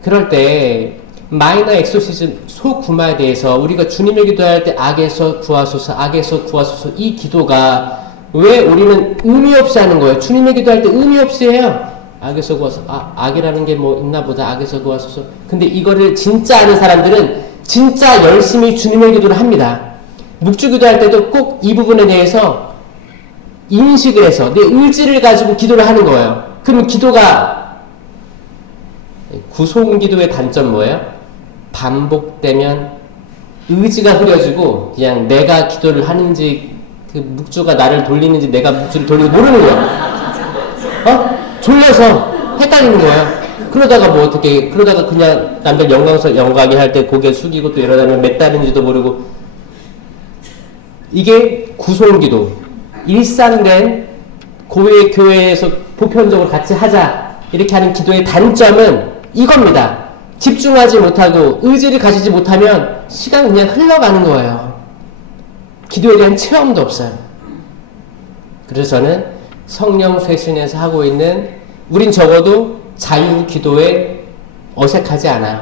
그럴 때 마이너 엑소시즘 소구마에 대해서 우리가 주님의 기도할 때 악에서 구하소서 악에서 구하소서 이 기도가 왜 우리는 의미 없이 하는 거예요? 주님의 기도할 때 의미 없이 해요. 악에서 구하소서 악이라는 게 뭐 있나 보다 악에서 구하소서. 근데 이거를 진짜 아는 사람들은 진짜 열심히 주님의 기도를 합니다. 묵주 기도할 때도 꼭 이 부분에 대해서 인식을 해서 내 의지를 가지고 기도를 하는 거예요. 그럼 기도가 구송 기도의 단점 뭐예요? 반복되면 의지가 흐려지고 그냥 내가 기도를 하는지 그 묵주가 나를 돌리는지 내가 묵주를 돌리는지 모르는 거야. 졸려서 헷갈리는 거예요. 그러다가 뭐 어떻게 그러다가 그냥 남들 영광이 할 때 고개 숙이고 또 이러다면 몇 달인지도 모르고. 이게 구송기도 일상된 교회에서 보편적으로 같이 하자 이렇게 하는 기도의 단점은 이겁니다. 집중하지 못하고 의지를 가지지 못하면 시간 그냥 흘러가는 거예요. 기도에 대한 체험도 없어요. 그래서 저는 성령 쇄신에서 하고 있는 우린 적어도 자유 기도에 어색하지 않아요.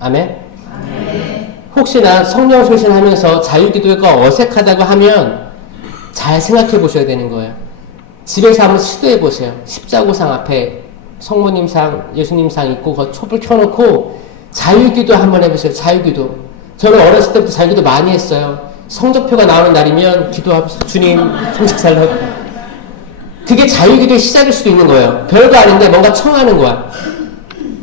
아멘? 아멘. 혹시나 성령 쇄신하면서 자유 기도가 어색하다고 하면 잘 생각해 보셔야 되는 거예요. 집에서 한번 시도해 보세요. 십자고상 앞에 성모님상, 예수님상 있고 그 촛불 켜놓고 자유기도 한번 해보세요. 자유기도. 저는 어렸을 때부터 자유기도 많이 했어요. 성적표가 나오는 날이면 기도하면서 주님 성적 살라고. 그게 자유기도의 시작일 수도 있는 거예요. 별거 아닌데 뭔가 청하는 거야.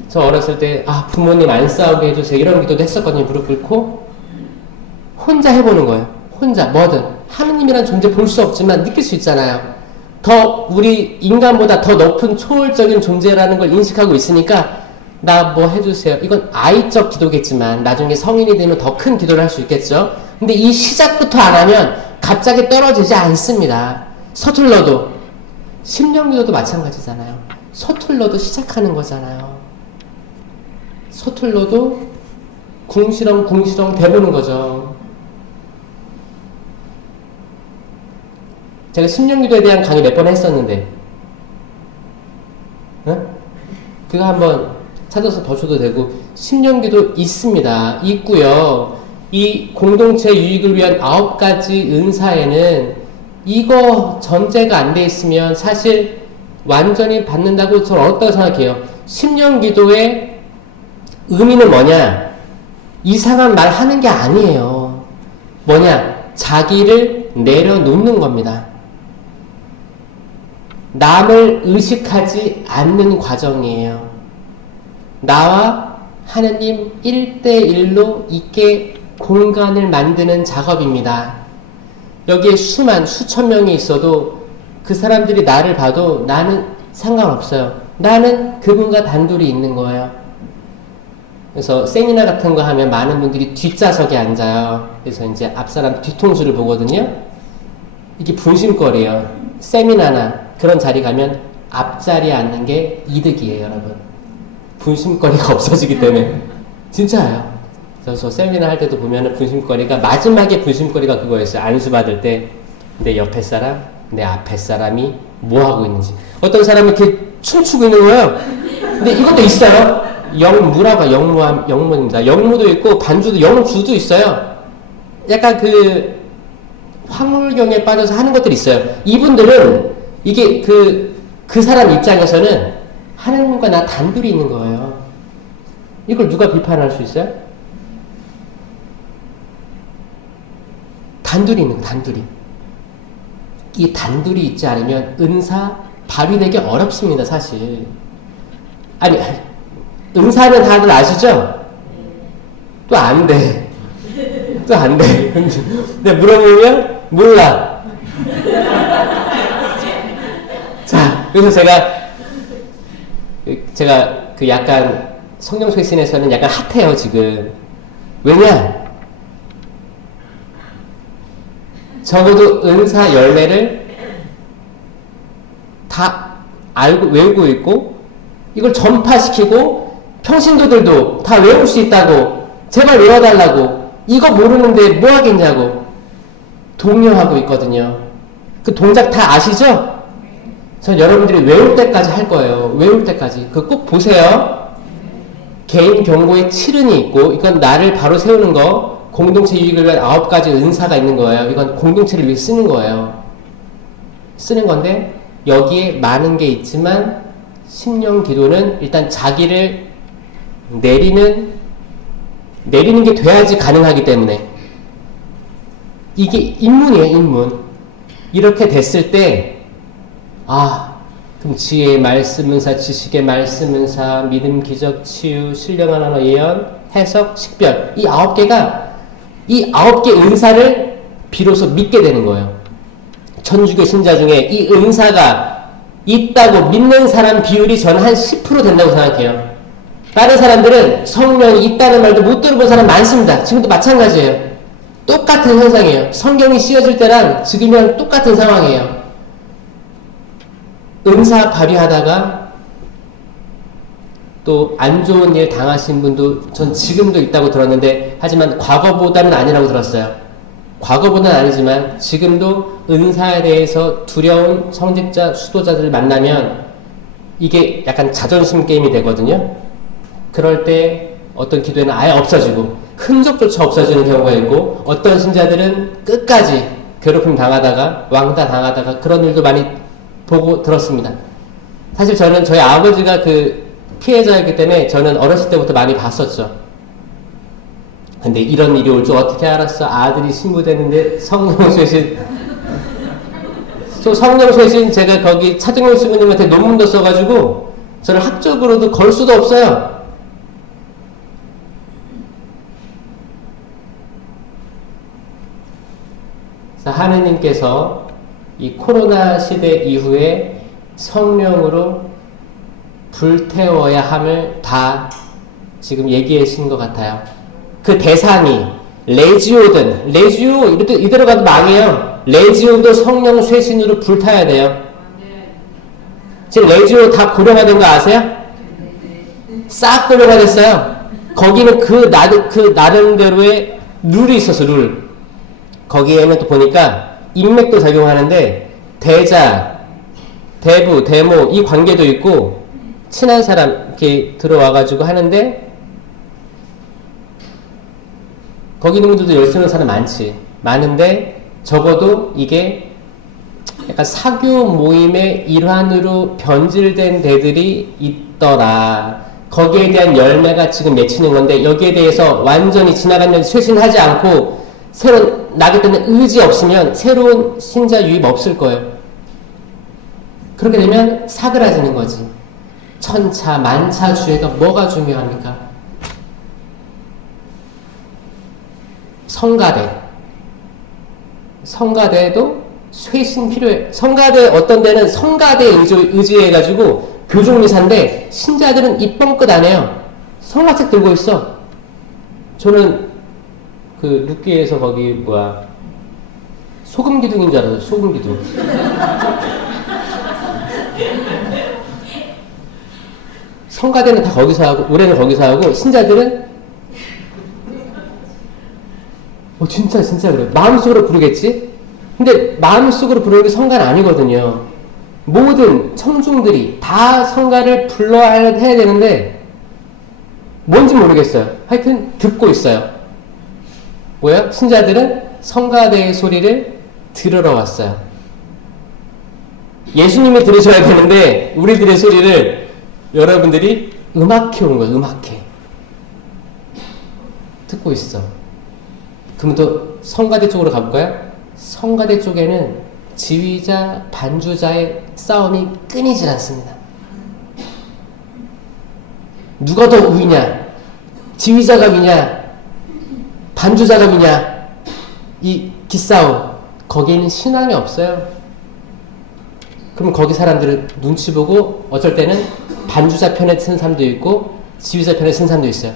저 어렸을 때 부모님 안 싸우게 해주세요. 이런 기도도 했었거든요. 무릎 꿇고. 혼자 해보는 거예요. 혼자 뭐든. 하느님이란 존재 볼 수 없지만 느낄 수 있잖아요. 더 우리 인간보다 더 높은 초월적인 존재라는 걸 인식하고 있으니까 나 뭐 해주세요. 이건 아이적 기도겠지만 나중에 성인이 되면 더 큰 기도를 할 수 있겠죠. 근데 이 시작부터 안 하면 갑자기 떨어지지 않습니다. 서툴러도 심령기도도 마찬가지잖아요. 서툴러도 시작하는 거잖아요. 서툴러도 궁시렁 돼보는 거죠. 제가 심령기도에 대한 강의 몇 번 했었는데 그거 한번 찾아서 보셔도 되고 심령기도 있습니다. 있고요. 이 공동체 유익을 위한 9가지 은사에는 이거 전제가 안 돼 있으면 사실 완전히 받는다고 저는 어렵다고 생각해요. 심령기도의 의미는 뭐냐? 이상한 말 하는 게 아니에요. 뭐냐? 자기를 내려놓는 겁니다. 남을 의식하지 않는 과정이에요. 나와 하느님 1대1로 있게 공간을 만드는 작업입니다. 여기에 수천 명이 있어도 그 사람들이 나를 봐도 나는 상관없어요. 나는 그분과 단둘이 있는 거예요. 그래서 세미나 같은 거 하면 많은 분들이 뒷좌석에 앉아요. 그래서 이제 앞사람 뒤통수를 보거든요. 이게 분심거리예요. 세미나나 그런 자리 가면 앞자리에 앉는 게 이득이에요, 여러분. 분심거리가 없어지기 때문에. 진짜예요. 그래서 세미나 할 때도 보면은 분심거리가, 마지막에 분심거리가 그거였어요. 안수 받을 때 내 옆에 사람, 내 앞에 사람이 뭐 하고 있는지. 어떤 사람은 이렇게 춤추고 있는 거예요. 근데 이것도 있어요. 영무라고 영무입니다. 영무도 있고 반주도 영주도 있어요. 약간 그 황홀경에 빠져서 하는 것들이 있어요. 이분들은 이게 그 사람 입장에서는 하나님과 나 단둘이 있는 거예요. 이걸 누가 비판할 수 있어요? 단둘이 있는 거, 단둘이. 이 단둘이 있지 않으면 은사 발휘되기 어렵습니다, 사실. 아니, 은사는 다들 아시죠? 또 안 돼. 또 안 돼. 근데 물어보면 몰라. 자, 그래서 제가 그 약간 성령쇄신에서는 약간 핫해요, 지금. 왜냐? 적어도 은사 열매를 다 알고 외우고 있고 이걸 전파시키고 평신도들도 다 외울 수 있다고 제발 외워달라고 이거 모르는데 뭐 하겠냐고 독려하고 있거든요. 그 동작 다 아시죠? 전 여러분들이 외울 때까지 할 거예요. 외울 때까지. 그거 꼭 보세요. 개인 경고에 7은이 있고 이건 나를 바로 세우는 거 공동체 유익을 위한 9가지 은사가 있는 거예요. 이건 공동체를 위해 쓰는 거예요. 쓰는 건데 여기에 많은 게 있지만 심령 기도는 일단 자기를 내리는 게 돼야지 가능하기 때문에 이게 입문이에요. 입문. 이렇게 됐을 때 그럼 지혜의 말씀 은사, 지식의 말씀 은사, 믿음, 기적, 치유, 신령 하나, 예언, 해석, 식별 이 9개가 이 9개 은사를 비로소 믿게 되는 거예요. 천주교 신자 중에 이 은사가 있다고 믿는 사람 비율이 저는 한 10% 된다고 생각해요. 다른 사람들은 성령이 있다는 말도 못 들어본 사람 많습니다. 지금도 마찬가지예요. 똑같은 현상이에요. 성경이 씌워질 때랑 지금이랑 똑같은 상황이에요. 은사 발휘하다가 또 안 좋은 일 당하신 분도 전 지금도 있다고 들었는데 하지만 과거보다는 아니라고 들었어요. 과거보다는 아니지만 지금도 은사에 대해서 두려운 성직자, 수도자들을 만나면 이게 약간 자존심 게임이 되거든요. 그럴 때 어떤 기도에는 아예 없어지고 흔적조차 없어지는 경우가 있고 어떤 신자들은 끝까지 괴롭힘 당하다가 왕따 당하다가 그런 일도 많이 보고 들었습니다. 사실 저는 저희 아버지가 그 피해자였기 때문에 저는 어렸을 때부터 많이 봤었죠. 근데 이런 일이 올 줄 어떻게 알았어? 아들이 신부됐는데 성령쇄신 성령쇄신 제가 거기 차정용 신부님한테 논문도 써가지고 저를 학적으로도 걸 수도 없어요. 하느님께서 이 코로나 시대 이후에 성령으로 불태워야 함을 다 지금 얘기해 주신 것 같아요. 그 대상이 레지오든 레지오 이대로 가도 망해요. 레지오도 성령 쇄신으로 불타야 돼요. 지금 레지오 다 고령화된 거 아세요? 싹 고령화됐어요. 거기는 그 나름대로의 룰이 있어서 룰. 거기에는 또 보니까 인맥도 작용하는데 대자, 대부, 대모 이 관계도 있고 친한 사람 이렇게 들어와가지고 하는데 거기 있는 분들도 열심히 하는 사람 많은데 적어도 이게 약간 사교 모임의 일환으로 변질된 데들이 있더라. 거기에 대한 열매가 지금 맺히는 건데 여기에 대해서 완전히 지나가면 쇄신하지 않고 새로 나겠다는 의지 없으면 새로운 신자 유입 없을 거예요. 그렇게 되면 사그라지는 거지. 천차 만차 주의가 뭐가 중요합니까? 성가대도 쇄신 필요해. 성가대 어떤 데는 성가대에 의지해가지고 교종미사인데 신자들은 입 뻥끗 안 해요. 성가책 들고 있어. 저는 그 룻기에서 거기 소금기둥인 줄 알았어요. 소금기둥. 성가대는 다 거기서 하고 올해는 거기서 하고 신자들은 진짜 그래. 마음속으로 부르겠지? 근데 마음속으로 부르는 게 성가는 아니거든요. 모든 청중들이 다 성가를 불러야 해야 되는데 뭔지 모르겠어요. 하여튼 듣고 있어요. 뭐야? 신자들은 성가대의 소리를 들으러 왔어요. 예수님이 들으셔야 되는데 우리들의 소리를 여러분들이 음악회 온 거예요. 음악회. 듣고 있어. 그러면 또 성가대 쪽으로 가볼까요? 성가대 쪽에는 지휘자, 반주자의 싸움이 끊이질 않습니다. 누가 더 우위냐? 지휘자가 위냐? 반주자가 위냐? 이 기싸움. 거기에는 신앙이 없어요. 그럼 거기 사람들은 눈치 보고 어쩔 때는 반주자 편에 쓴 사람도 있고 지휘자 편에 쓴 사람도 있어요.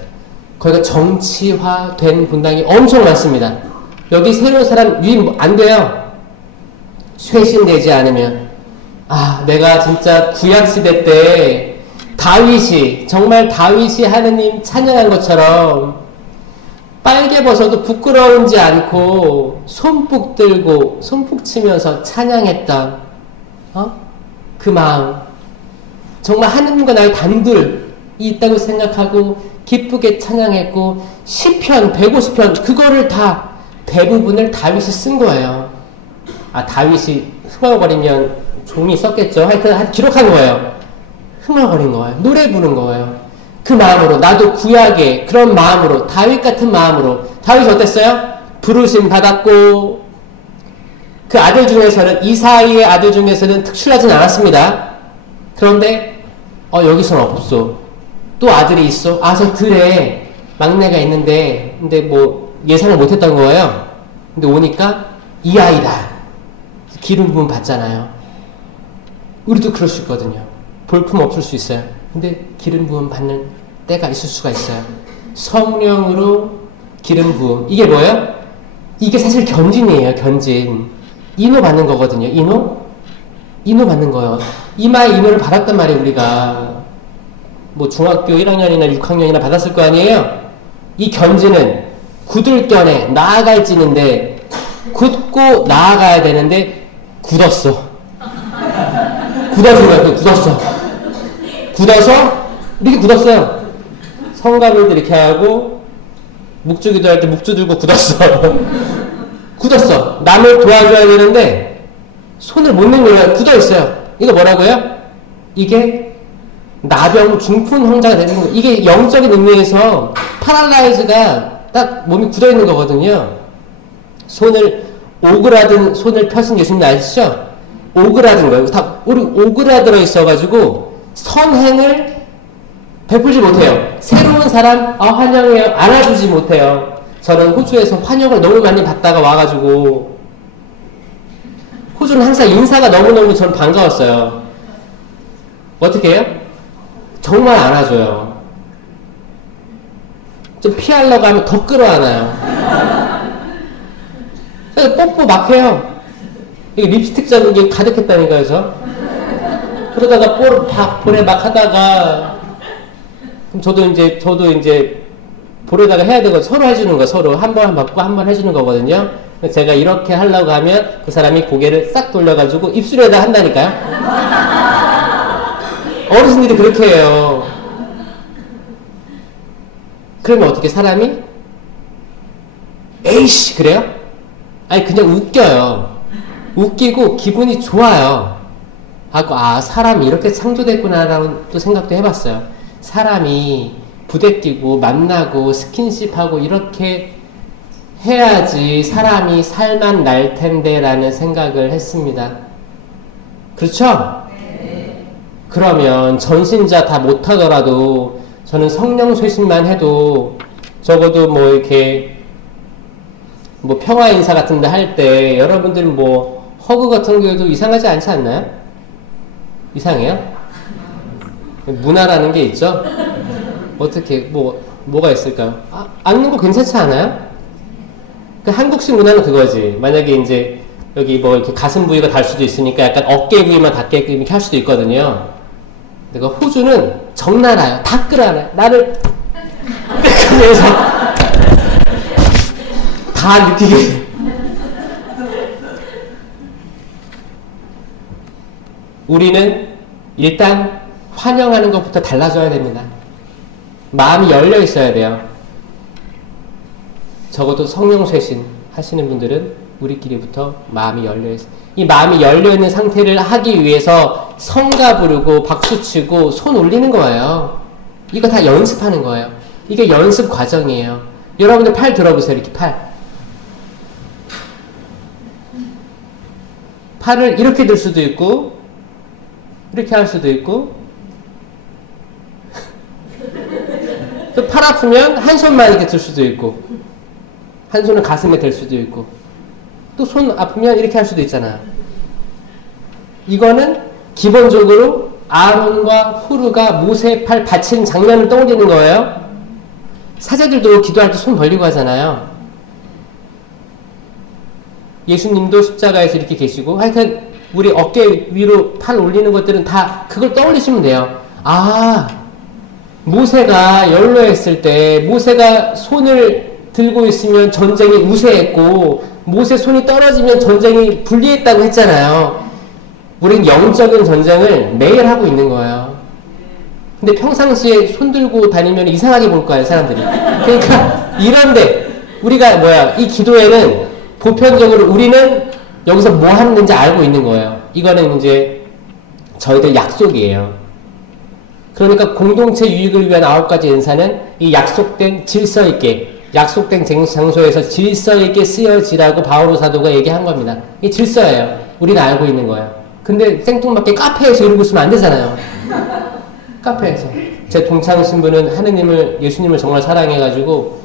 거기가 정치화된 분당이 엄청 많습니다. 여기 새로운 사람 유입 안 돼요. 쇄신되지 않으면. 아, 내가 진짜 구약시대 때 다윗이, 정말 다윗이 하느님 찬양한 것처럼 빨개 벗어도 부끄러운지 않고 손뼉 들고 손뼉 치면서 찬양했던 그 마음, 정말 하느님과 나의 단둘이 있다고 생각하고 기쁘게 찬양했고, 시편 150편 그거를 다 대부분을 다윗이 쓴 거예요. 아, 다윗이 흥얼거리면 종이 썼겠죠. 하여튼 기록한 거예요. 흥얼거린 거예요. 노래 부른 거예요. 그 마음으로, 나도 구약의 그런 마음으로, 다윗 같은 마음으로. 다윗이 어땠어요? 부르심 받았고, 그 아들 중에서는, 이사이의 아들 중에서는 특출나진 않았습니다. 그런데 여기서는 없어. 또 아들이 있어. 아, 저 들에 막내가 있는데, 근데 뭐 예상을 못했던 거예요. 근데 오니까 이 아이다. 기름 부음 받잖아요. 우리도 그럴 수 있거든요. 볼품 없을 수 있어요. 근데 기름 부음 받는 때가 있을 수가 있어요. 성령으로 기름 부음. 이게 뭐예요? 이게 사실 견진이에요. 견진. 인호 받는 거거든요. 인호 받는 거예요. 이마에 인호를 받았단 말이에요. 우리가 뭐 중학교 1학년이나 6학년이나 받았을 거 아니에요. 이 견진은 굳을견에 나아갈지는데, 굳고 나아가야 되는데 굳었어. 굳어진 거야. 굳었어. 굳어서 이렇게 굳었어요. 성가들도 이렇게 하고 묵주기도 할 때 묵주 들고 굳었어. 굳었어. 남을 도와줘야 되는데 손을 못 내밀어요. 굳어 있어요. 이거 뭐라고요? 이게 나병 중풍 환자가 되는 거예요. 이게 영적인 의미에서 파랄라이즈가 딱 몸이 굳어 있는 거거든요. 손을 오그라든 손을 펴신 예수님 아시죠? 오그라든 거예요. 다 우리 오그라들어 있어가지고 선행을 베풀지 못해요. 새로운 사람 환영해요. 안아주지 못해요. 저는 호주에서 환영을 너무 많이 받다가 와가지고, 호주는 항상 인사가 너무너무 저는 반가웠어요. 어떻게 해요? 정말 안아줘요. 좀 피하려고 하면 더 끌어안아요. 뽀뽀 막 해요. 이게 립스틱 잡은 게 가득했다니까요, 저. 그러다가 볼에 막 하다가, 그럼 저도 이제 볼에다가 해야 되고, 서로 해주는 거예요. 서로 한 번 받고 한 번 해주는 거거든요. 제가 이렇게 하려고 하면 그 사람이 고개를 싹 돌려가지고 입술에다 한다니까요. 어르신들이 그렇게 해요. 그러면 어떻게 사람이? 에이씨, 그래요? 아니, 그냥 웃겨요. 웃기고 기분이 좋아요. 하고, 아, 사람이 이렇게 창조됐구나라는 또 생각도 해봤어요. 사람이 부대끼고 만나고 스킨십하고 이렇게 해야지 사람이 살만 날 텐데 라는 생각을 했습니다. 그렇죠? 네. 그러면 전신자 다 못하더라도 저는 성령 쇄신만 해도 적어도 뭐 이렇게 뭐 평화 인사 같은 데 할 때 여러분들 뭐 허그 같은 경우도 이상하지 않지 않나요? 이상해요? 문화라는 게 있죠? 어떻게 뭐가 있을까요? 앉는 거 괜찮지 않아요? 그 한국식 문화는 그거지. 만약에 이제 여기 뭐 이렇게 가슴 부위가 달 수도 있으니까 약간 어깨 부위만 닿게끔 이렇게 할 수도 있거든요. 근데 호주는 적나라요. 다 끌어안아요. 나를 하면서 다 느끼게. 우리는 일단 환영하는 것부터 달라져야 됩니다. 마음이 열려 있어야 돼요. 적어도 성령 쇄신 하시는 분들은 우리끼리부터 마음이 열려 있어요. 이 마음이 열려 있는 상태를 하기 위해서 성가 부르고 박수치고 손 올리는 거예요. 이거 다 연습하는 거예요. 이게 연습 과정이에요. 여러분들 팔 들어보세요. 이렇게 팔을 이렇게 들 수도 있고 이렇게 할 수도 있고, 또 팔 아프면 한 손만 이렇게 들 수도 있고, 한 손은 가슴에 댈 수도 있고, 또 손 아프면 이렇게 할 수도 있잖아요. 이거는 기본적으로 아론과 후르가 모세의 팔 받친 장면을 떠올리는 거예요. 사제들도 기도할 때 손 벌리고 하잖아요. 예수님도 십자가에서 이렇게 계시고, 하여튼 우리 어깨 위로 팔 올리는 것들은 다 그걸 떠올리시면 돼요. 아, 모세가 연로했을 때 모세가 손을 들고 있으면 전쟁이 우세했고 모세 손이 떨어지면 전쟁이 불리했다고 했잖아요. 우린 영적인 전쟁을 매일 하고 있는 거예요. 근데 평상시에 손 들고 다니면 이상하게 볼 거예요, 사람들이. 그러니까 이런데 우리가 이 기도에는 보편적으로 우리는 여기서 뭐 하는지 알고 있는 거예요. 이거는 이제 저희들 약속이에요. 그러니까 공동체 유익을 위한 9가지 은사는 이 약속된 질서 있게, 약속된 장소에서 질서 있게 쓰여지라고 바오로 사도가 얘기한 겁니다. 이게 질서예요. 우리는 알고 있는 거예요. 근데 생뚱맞게 카페에서 이러고 있으면 안 되잖아요. 카페에서. 제 동창 신부는 하느님을, 예수님을 정말 사랑해가지고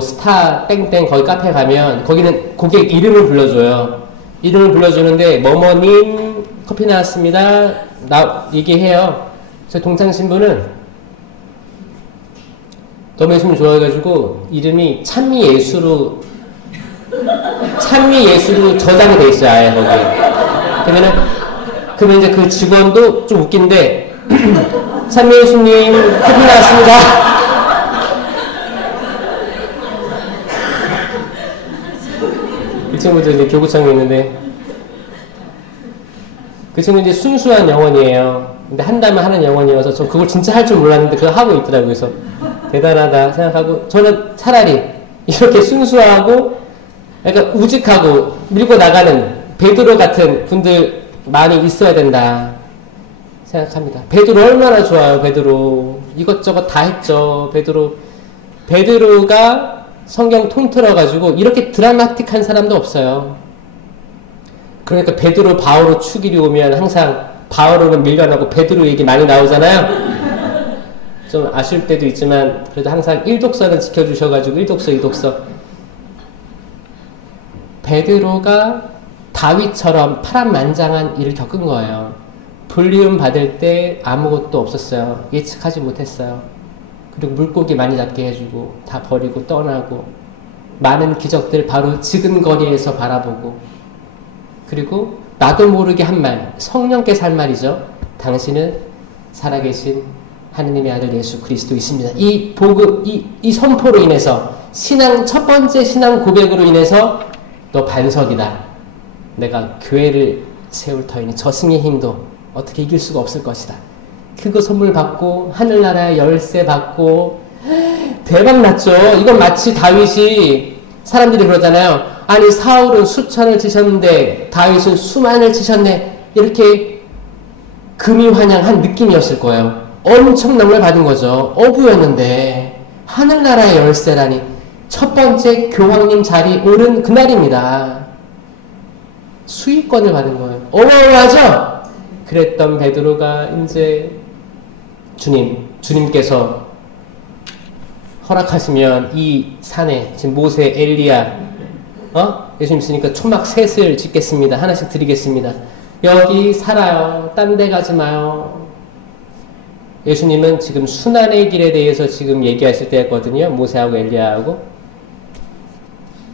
스타 땡땡 거기 카페 가면 거기는 고객 이름을 불러줘요. 이름을 불러주는데 뭐뭐님 커피 나왔습니다. 얘기해요. 제 동창 신부는 너무 예수님 좋아해가지고 이름이 찬미예수로 저장이 돼 있어요. 아예 거기에. 그러면 이제 그 직원도 좀 웃긴데 찬미예수님 커피 나왔습니다. 그 친구도 이제 교구청에 있는데 그 친구 이제 순수한 영혼이에요. 근데 한다면 하는 영혼이어서 저 그걸 진짜 할 줄 몰랐는데 그거 하고 있더라고요. 그래서 대단하다 생각하고 저는 차라리 이렇게 순수하고 약간 우직하고 밀고 나가는 베드로 같은 분들 많이 있어야 된다 생각합니다. 베드로 얼마나 좋아요. 베드로 이것저것 다 했죠. 베드로가 성경 통틀어가지고 이렇게 드라마틱한 사람도 없어요. 그러니까 베드로 바오로 축일이 오면 항상 바오로는 밀려나고 베드로 얘기 많이 나오잖아요. 좀 아쉬울 때도 있지만 그래도 항상 1독서는 지켜주셔가지고 1독서 베드로가 다윗처럼 파란만장한 일을 겪은 거예요. 불리움 받을 때 아무것도 없었어요. 예측하지 못했어요. 그리고 물고기 많이 잡게 해주고 다 버리고 떠나고 많은 기적들 바로 지근거리에서 바라보고 그리고 나도 모르게 한 말, 성령께서 한 말이죠. 당신은 살아계신 하느님의 아들 예수 그리스도이십니다. 이 복음, 이 선포로 인해서 첫 번째 신앙 고백으로 인해서 너 반석이다. 내가 교회를 세울 터이니 저승의 힘도 어떻게 이길 수가 없을 것이다. 그거 선물 받고 하늘나라의 열쇠 받고 대박 났죠. 이건 마치 다윗이 사람들이 그러잖아요. 아니 사울은 수천을 치셨는데 다윗은 수만을 치셨네. 이렇게 금이환영한 느낌이었을 거예요. 엄청난 걸 받은 거죠. 어부였는데 하늘나라의 열쇠라니. 첫 번째 교황님 자리 오른 그날입니다. 수익권을 받은 거예요. 어마어마하죠? 그랬던 베드로가 이제 주님께서 허락하시면 이 산에 지금 모세, 엘리야 예수님 있으니까 초막 셋을 짓겠습니다. 하나씩 드리겠습니다. 여기 살아요. 딴 데 가지 마요. 예수님은 지금 순환의 길에 대해서 지금 얘기하실 때였거든요. 모세하고 엘리야하고.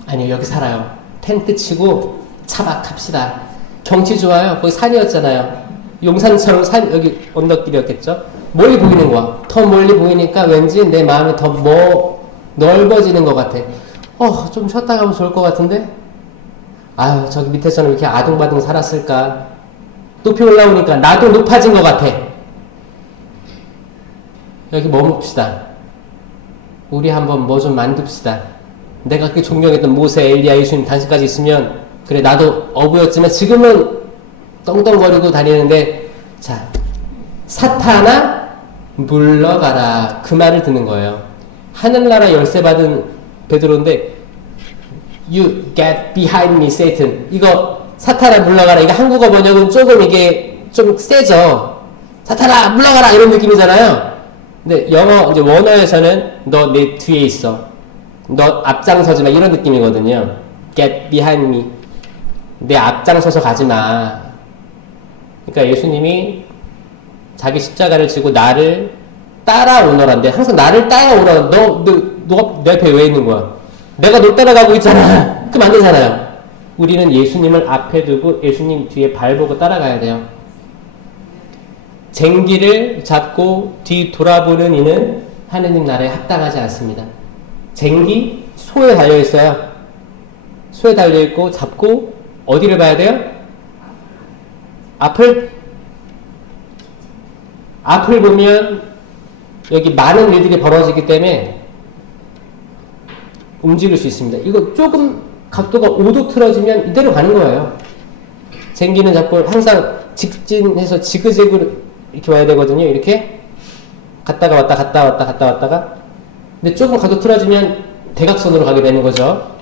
아니요, 여기 살아요. 텐트 치고 차박합시다. 경치 좋아요. 거기 산이었잖아요. 용산처럼 여기 언덕길이었겠죠. 멀리 보이는 거야. 더 멀리 보이니까 왠지 내 마음이 더 넓어지는 것 같아. 좀 쉬었다 가면 좋을 것 같은데? 아유, 저기 밑에서는 왜 이렇게 아둥바둥 살았을까? 높이 올라오니까 나도 높아진 것 같아. 여기 머뭅시다. 우리 한번 뭐 좀 만듭시다. 내가 그렇게 존경했던 모세, 엘리야, 예수님 당시까지 있으면 그래 나도 어부였지만 지금은 떵떵거리고 다니는데 자, 사탄아 물러가라. 그 말을 듣는 거예요. 하늘나라 열쇠 받은 베드로인데 You get behind me, Satan. 이거 사탄아 물러가라. 이거 한국어 번역은 조금 이게 좀 세죠. 사탄아 물러가라 이런 느낌이잖아요. 근데 영어 이제 원어에서는 너 내 뒤에 있어. 너 앞장서지 마 이런 느낌이거든요. Get behind me. 내 앞장서서 가지 마. 그러니까 예수님이 자기 십자가를 지고 나를 따라오너란데 항상 나를 따라오라. 너가 내 옆에 왜 있는 거야? 내가 너 따라가고 있잖아. 그럼 안 되잖아요. 우리는 예수님을 앞에 두고 예수님 뒤에 발 보고 따라가야 돼요. 쟁기를 잡고 뒤 돌아보는 이는 하느님 나라에 합당하지 않습니다. 쟁기 소에 달려있어요. 소에 달려있고 잡고 어디를 봐야 돼요? 앞을 보면 여기 많은 일들이 벌어지기 때문에 움직일 수 있습니다. 이거 조금 각도가 5도 틀어지면 이대로 가는 거예요. 쟁기는 잡고 항상 직진해서 지그재그로 이렇게 와야 되거든요. 이렇게 갔다가 왔다 갔다 왔다 갔다 왔다가. 근데 조금 각도 틀어지면 대각선으로 가게 되는 거죠.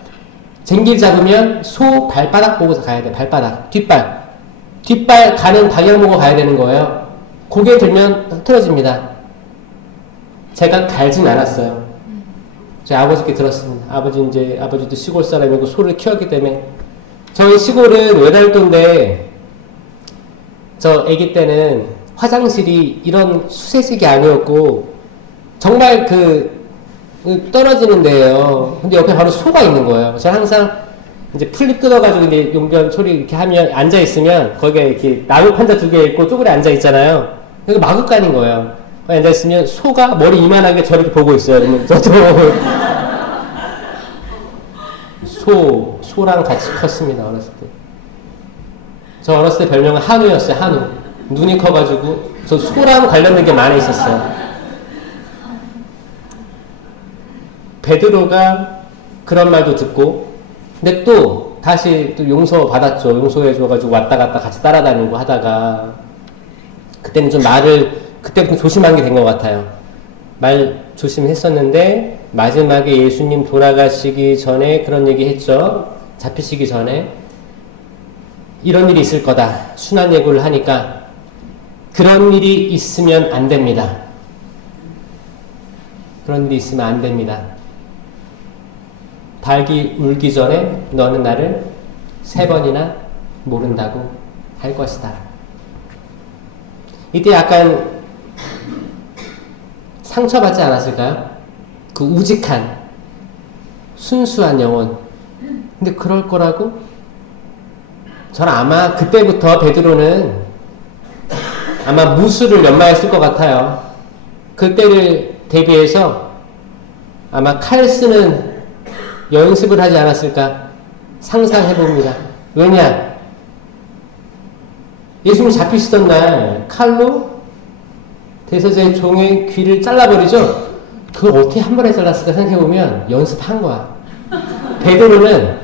쟁기를 잡으면 소 발바닥 보고서 가야 돼. 발바닥, 뒷발 가는 방향 보고 가야 되는 거예요. 고개 들면 틀어집니다. 제가 갈진 않았어요. 제 아버지께 들었습니다. 아버지도 시골 사람이고 소를 키웠기 때문에. 저희 시골은 외달도인데 저 아기 때는 화장실이 이런 수세식이 아니었고 정말 떨어지는 데예요. 근데 옆에 바로 소가 있는 거예요. 제가 항상 이제 풀립 뜯어가지고 이제 용변 소리 이렇게 하면 앉아 있으면 거기에 이렇게 나무 판자 2개 있고 쪼그려 앉아 있잖아요. 여기 마구간인 거예요. 거기 앉아 있으면 소가 머리 이만하게 저렇게 보고 있어요. 그러면 저도 소랑 같이 컸습니다. 어렸을 때. 저 어렸을 때 별명은 한우였어요. 한우. 눈이 커가지고 저 소랑 관련된 게 많이 있었어요. 베드로가 그런 말도 듣고, 근데 또 다시 또 용서 받았죠. 용서해줘가지고 왔다 갔다 같이 따라다니고 하다가 그때는 좀 그때부터 조심한 게 된 것 같아요. 말 조심했었는데 마지막에 예수님 돌아가시기 전에 그런 얘기 했죠. 잡히시기 전에 이런 일이 있을 거다. 순환 예고를 하니까 그런 일이 있으면 안 됩니다. 그런 일이 있으면 안 됩니다. 닭이 울기 전에 너는 나를 3번이나 모른다고 할 것이다. 이때 약간 상처받지 않았을까요? 그 우직한 순수한 영혼. 근데 그럴 거라고? 저는 아마 그때부터 베드로는 아마 무술을 연마했을 것 같아요. 그때를 대비해서 아마 칼 쓰는 연습을 하지 않았을까 상상해봅니다. 왜냐? 예수님 잡히시던 날 칼로 대제사장의 종의 귀를 잘라버리죠? 그걸 어떻게 한 번에 잘랐을까 생각해보면 연습한 거야. 베드로는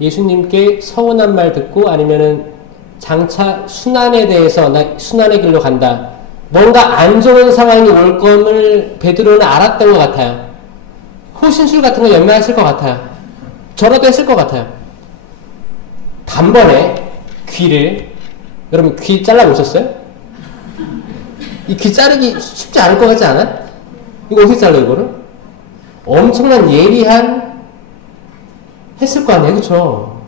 예수님께 서운한 말 듣고 아니면은 장차 순환에 대해서 나 순환의 길로 간다. 뭔가 안 좋은 상황이 올 것을 베드로는 알았던 것 같아요. 호신술 같은 거 연마했을 것 같아요. 저라도 했을 것 같아요. 단번에 여러분 귀 잘라보셨어요? 이 귀 자르기 쉽지 않을 것 같지 않아요? 이거 어떻게 잘라 이거를? 엄청난 예리한 했을 거 아니에요, 그쵸?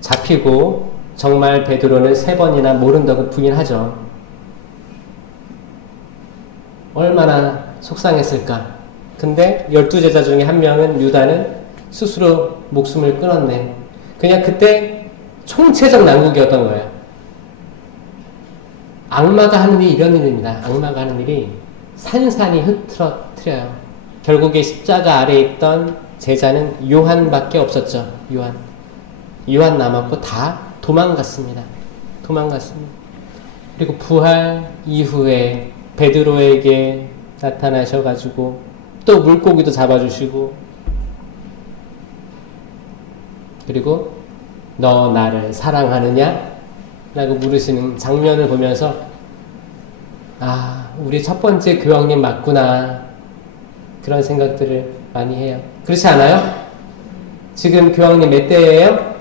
잡히고 정말 베드로는 3번이나 모른다고 부인하죠. 얼마나 속상했을까. 근데 12제자 중에 한 명은 유다는 스스로 목숨을 끊었네. 그냥 그때 총체적 난국이었던 거예요. 악마가 하는 일이 이런 일입니다. 악마가 하는 일이 산산이 흐트러뜨려요. 결국에 십자가 아래에 있던 제자는 요한밖에 없었죠. 요한 남았고 다 도망갔습니다. 그리고 부활 이후에 베드로에게 나타나셔가지고 또 물고기도 잡아주시고 그리고 너 나를 사랑하느냐? 라고 물으시는 장면을 보면서 아, 우리 첫 번째 교황님 맞구나. 그런 생각들을 많이 해요. 그렇지 않아요? 지금 교황님 몇 대예요?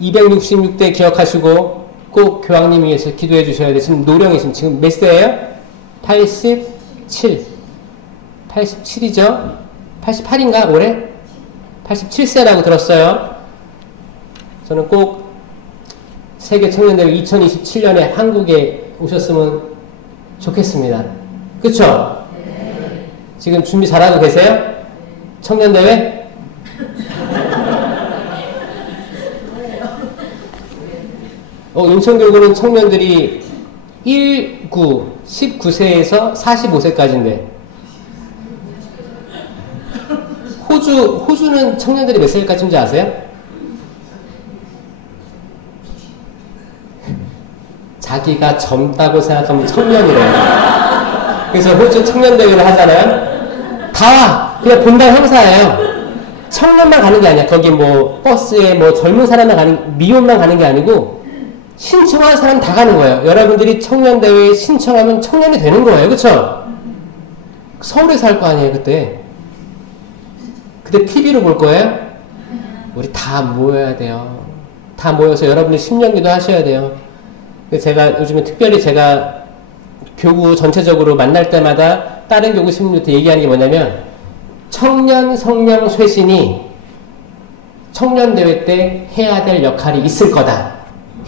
266대 기억하시고 꼭 교황님 위해서 기도해 주셔야 돼요. 지금 노령이신 지금 몇 세예요? 87이죠? 88인가 올해? 87세라고 들었어요. 저는 꼭 세계 청년대회 2027년에 한국에 오셨으면 좋겠습니다. 그쵸? 지금 준비 잘하고 계세요? 청년대회? 인천교구는 청년들이 19세에서 45세까지인데 호주는 청년들이 몇 살까지인지 아세요? 자기가 젊다고 생각하면 청년이래요. 그래서 호주 청년대회를 하잖아요. 다 와! 그냥 본당 행사예요. 청년만 가는 게 아니야. 거기 뭐 버스에 뭐 젊은 사람만 가는, 미혼만 가는 게 아니고 신청한 사람 다 가는 거예요. 여러분들이 청년대회에 신청하면 청년이 되는 거예요. 그쵸? 서울에서 할 거 아니에요, 그때. 그때 TV로 볼 거예요? 우리 다 모여야 돼요. 다 모여서 여러분들 심령기도 하셔야 돼요. 제가 요즘에 특별히 제가 교구 전체적으로 만날 때마다 다른 교구 신부님한테 얘기하는 게 뭐냐면 청년 성령 쇄신이 청년대회 때 해야 될 역할이 있을 거다.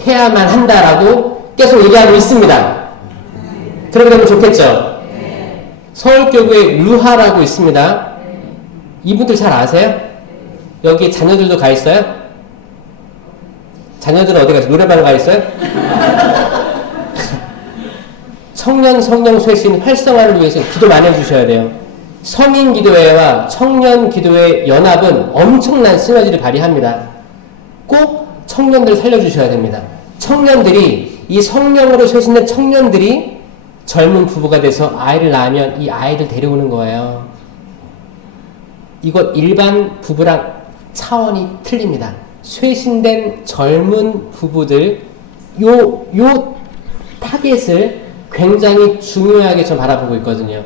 해야만 한다라고 계속 얘기하고 있습니다. 그렇게 되면 좋겠죠? 서울교구에 루하라고 있습니다. 이분들 잘 아세요? 여기 자녀들도 가 있어요? 자녀들은 어디 가서 노래방 가 있어요? 청년 성령 쇄신 활성화를 위해서 기도 많이 해주셔야 돼요. 성인 기도회와 청년 기도회 연합은 엄청난 시너지를 발휘합니다. 꼭 청년들 살려주셔야 됩니다. 청년들이, 이 성령으로 쇄신된 청년들이 젊은 부부가 돼서 아이를 낳으면 이 아이를 데려오는 거예요. 이것 일반 부부랑 차원이 틀립니다. 쇄신된 젊은 부부들, 요 타겟을 굉장히 중요하게 좀 바라보고 있거든요.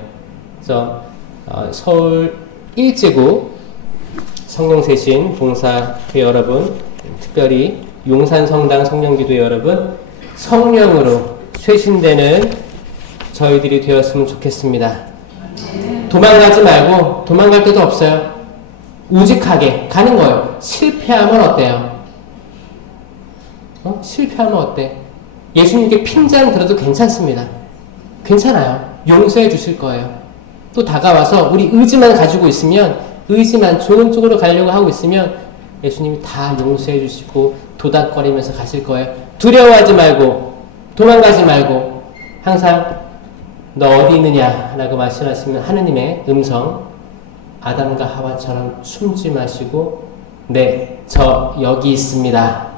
그래서 서울 일제구 성령쇄신 봉사회 여러분, 특별히 용산성당 성령기도회 여러분, 성령으로 쇄신되는 저희들이 되었으면 좋겠습니다. 도망가지 말고, 도망갈 데도 없어요. 우직하게 가는 거예요. 실패하면 어때요? 실패하면 어때? 예수님께 핀잔 들어도 괜찮습니다. 괜찮아요. 용서해 주실 거예요. 또 다가와서 우리 의지만 가지고 있으면, 의지만 좋은 쪽으로 가려고 하고 있으면 예수님이 다 용서해 주시고 도닥거리면서 가실 거예요. 두려워하지 말고, 도망가지 말고, 항상 너 어디 있느냐 라고 말씀하시면 하느님의 음성, 아담과 하와처럼 숨지 마시고 네, 저 여기 있습니다.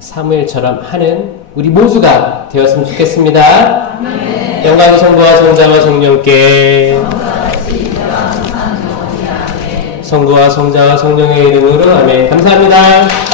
사무엘처럼 하는 우리 모두가 되었으면 좋겠습니다. 네. 영광의 성부와 성자와 성령께, 성부와 성자와 성령의 이름으로 아멘. 감사합니다.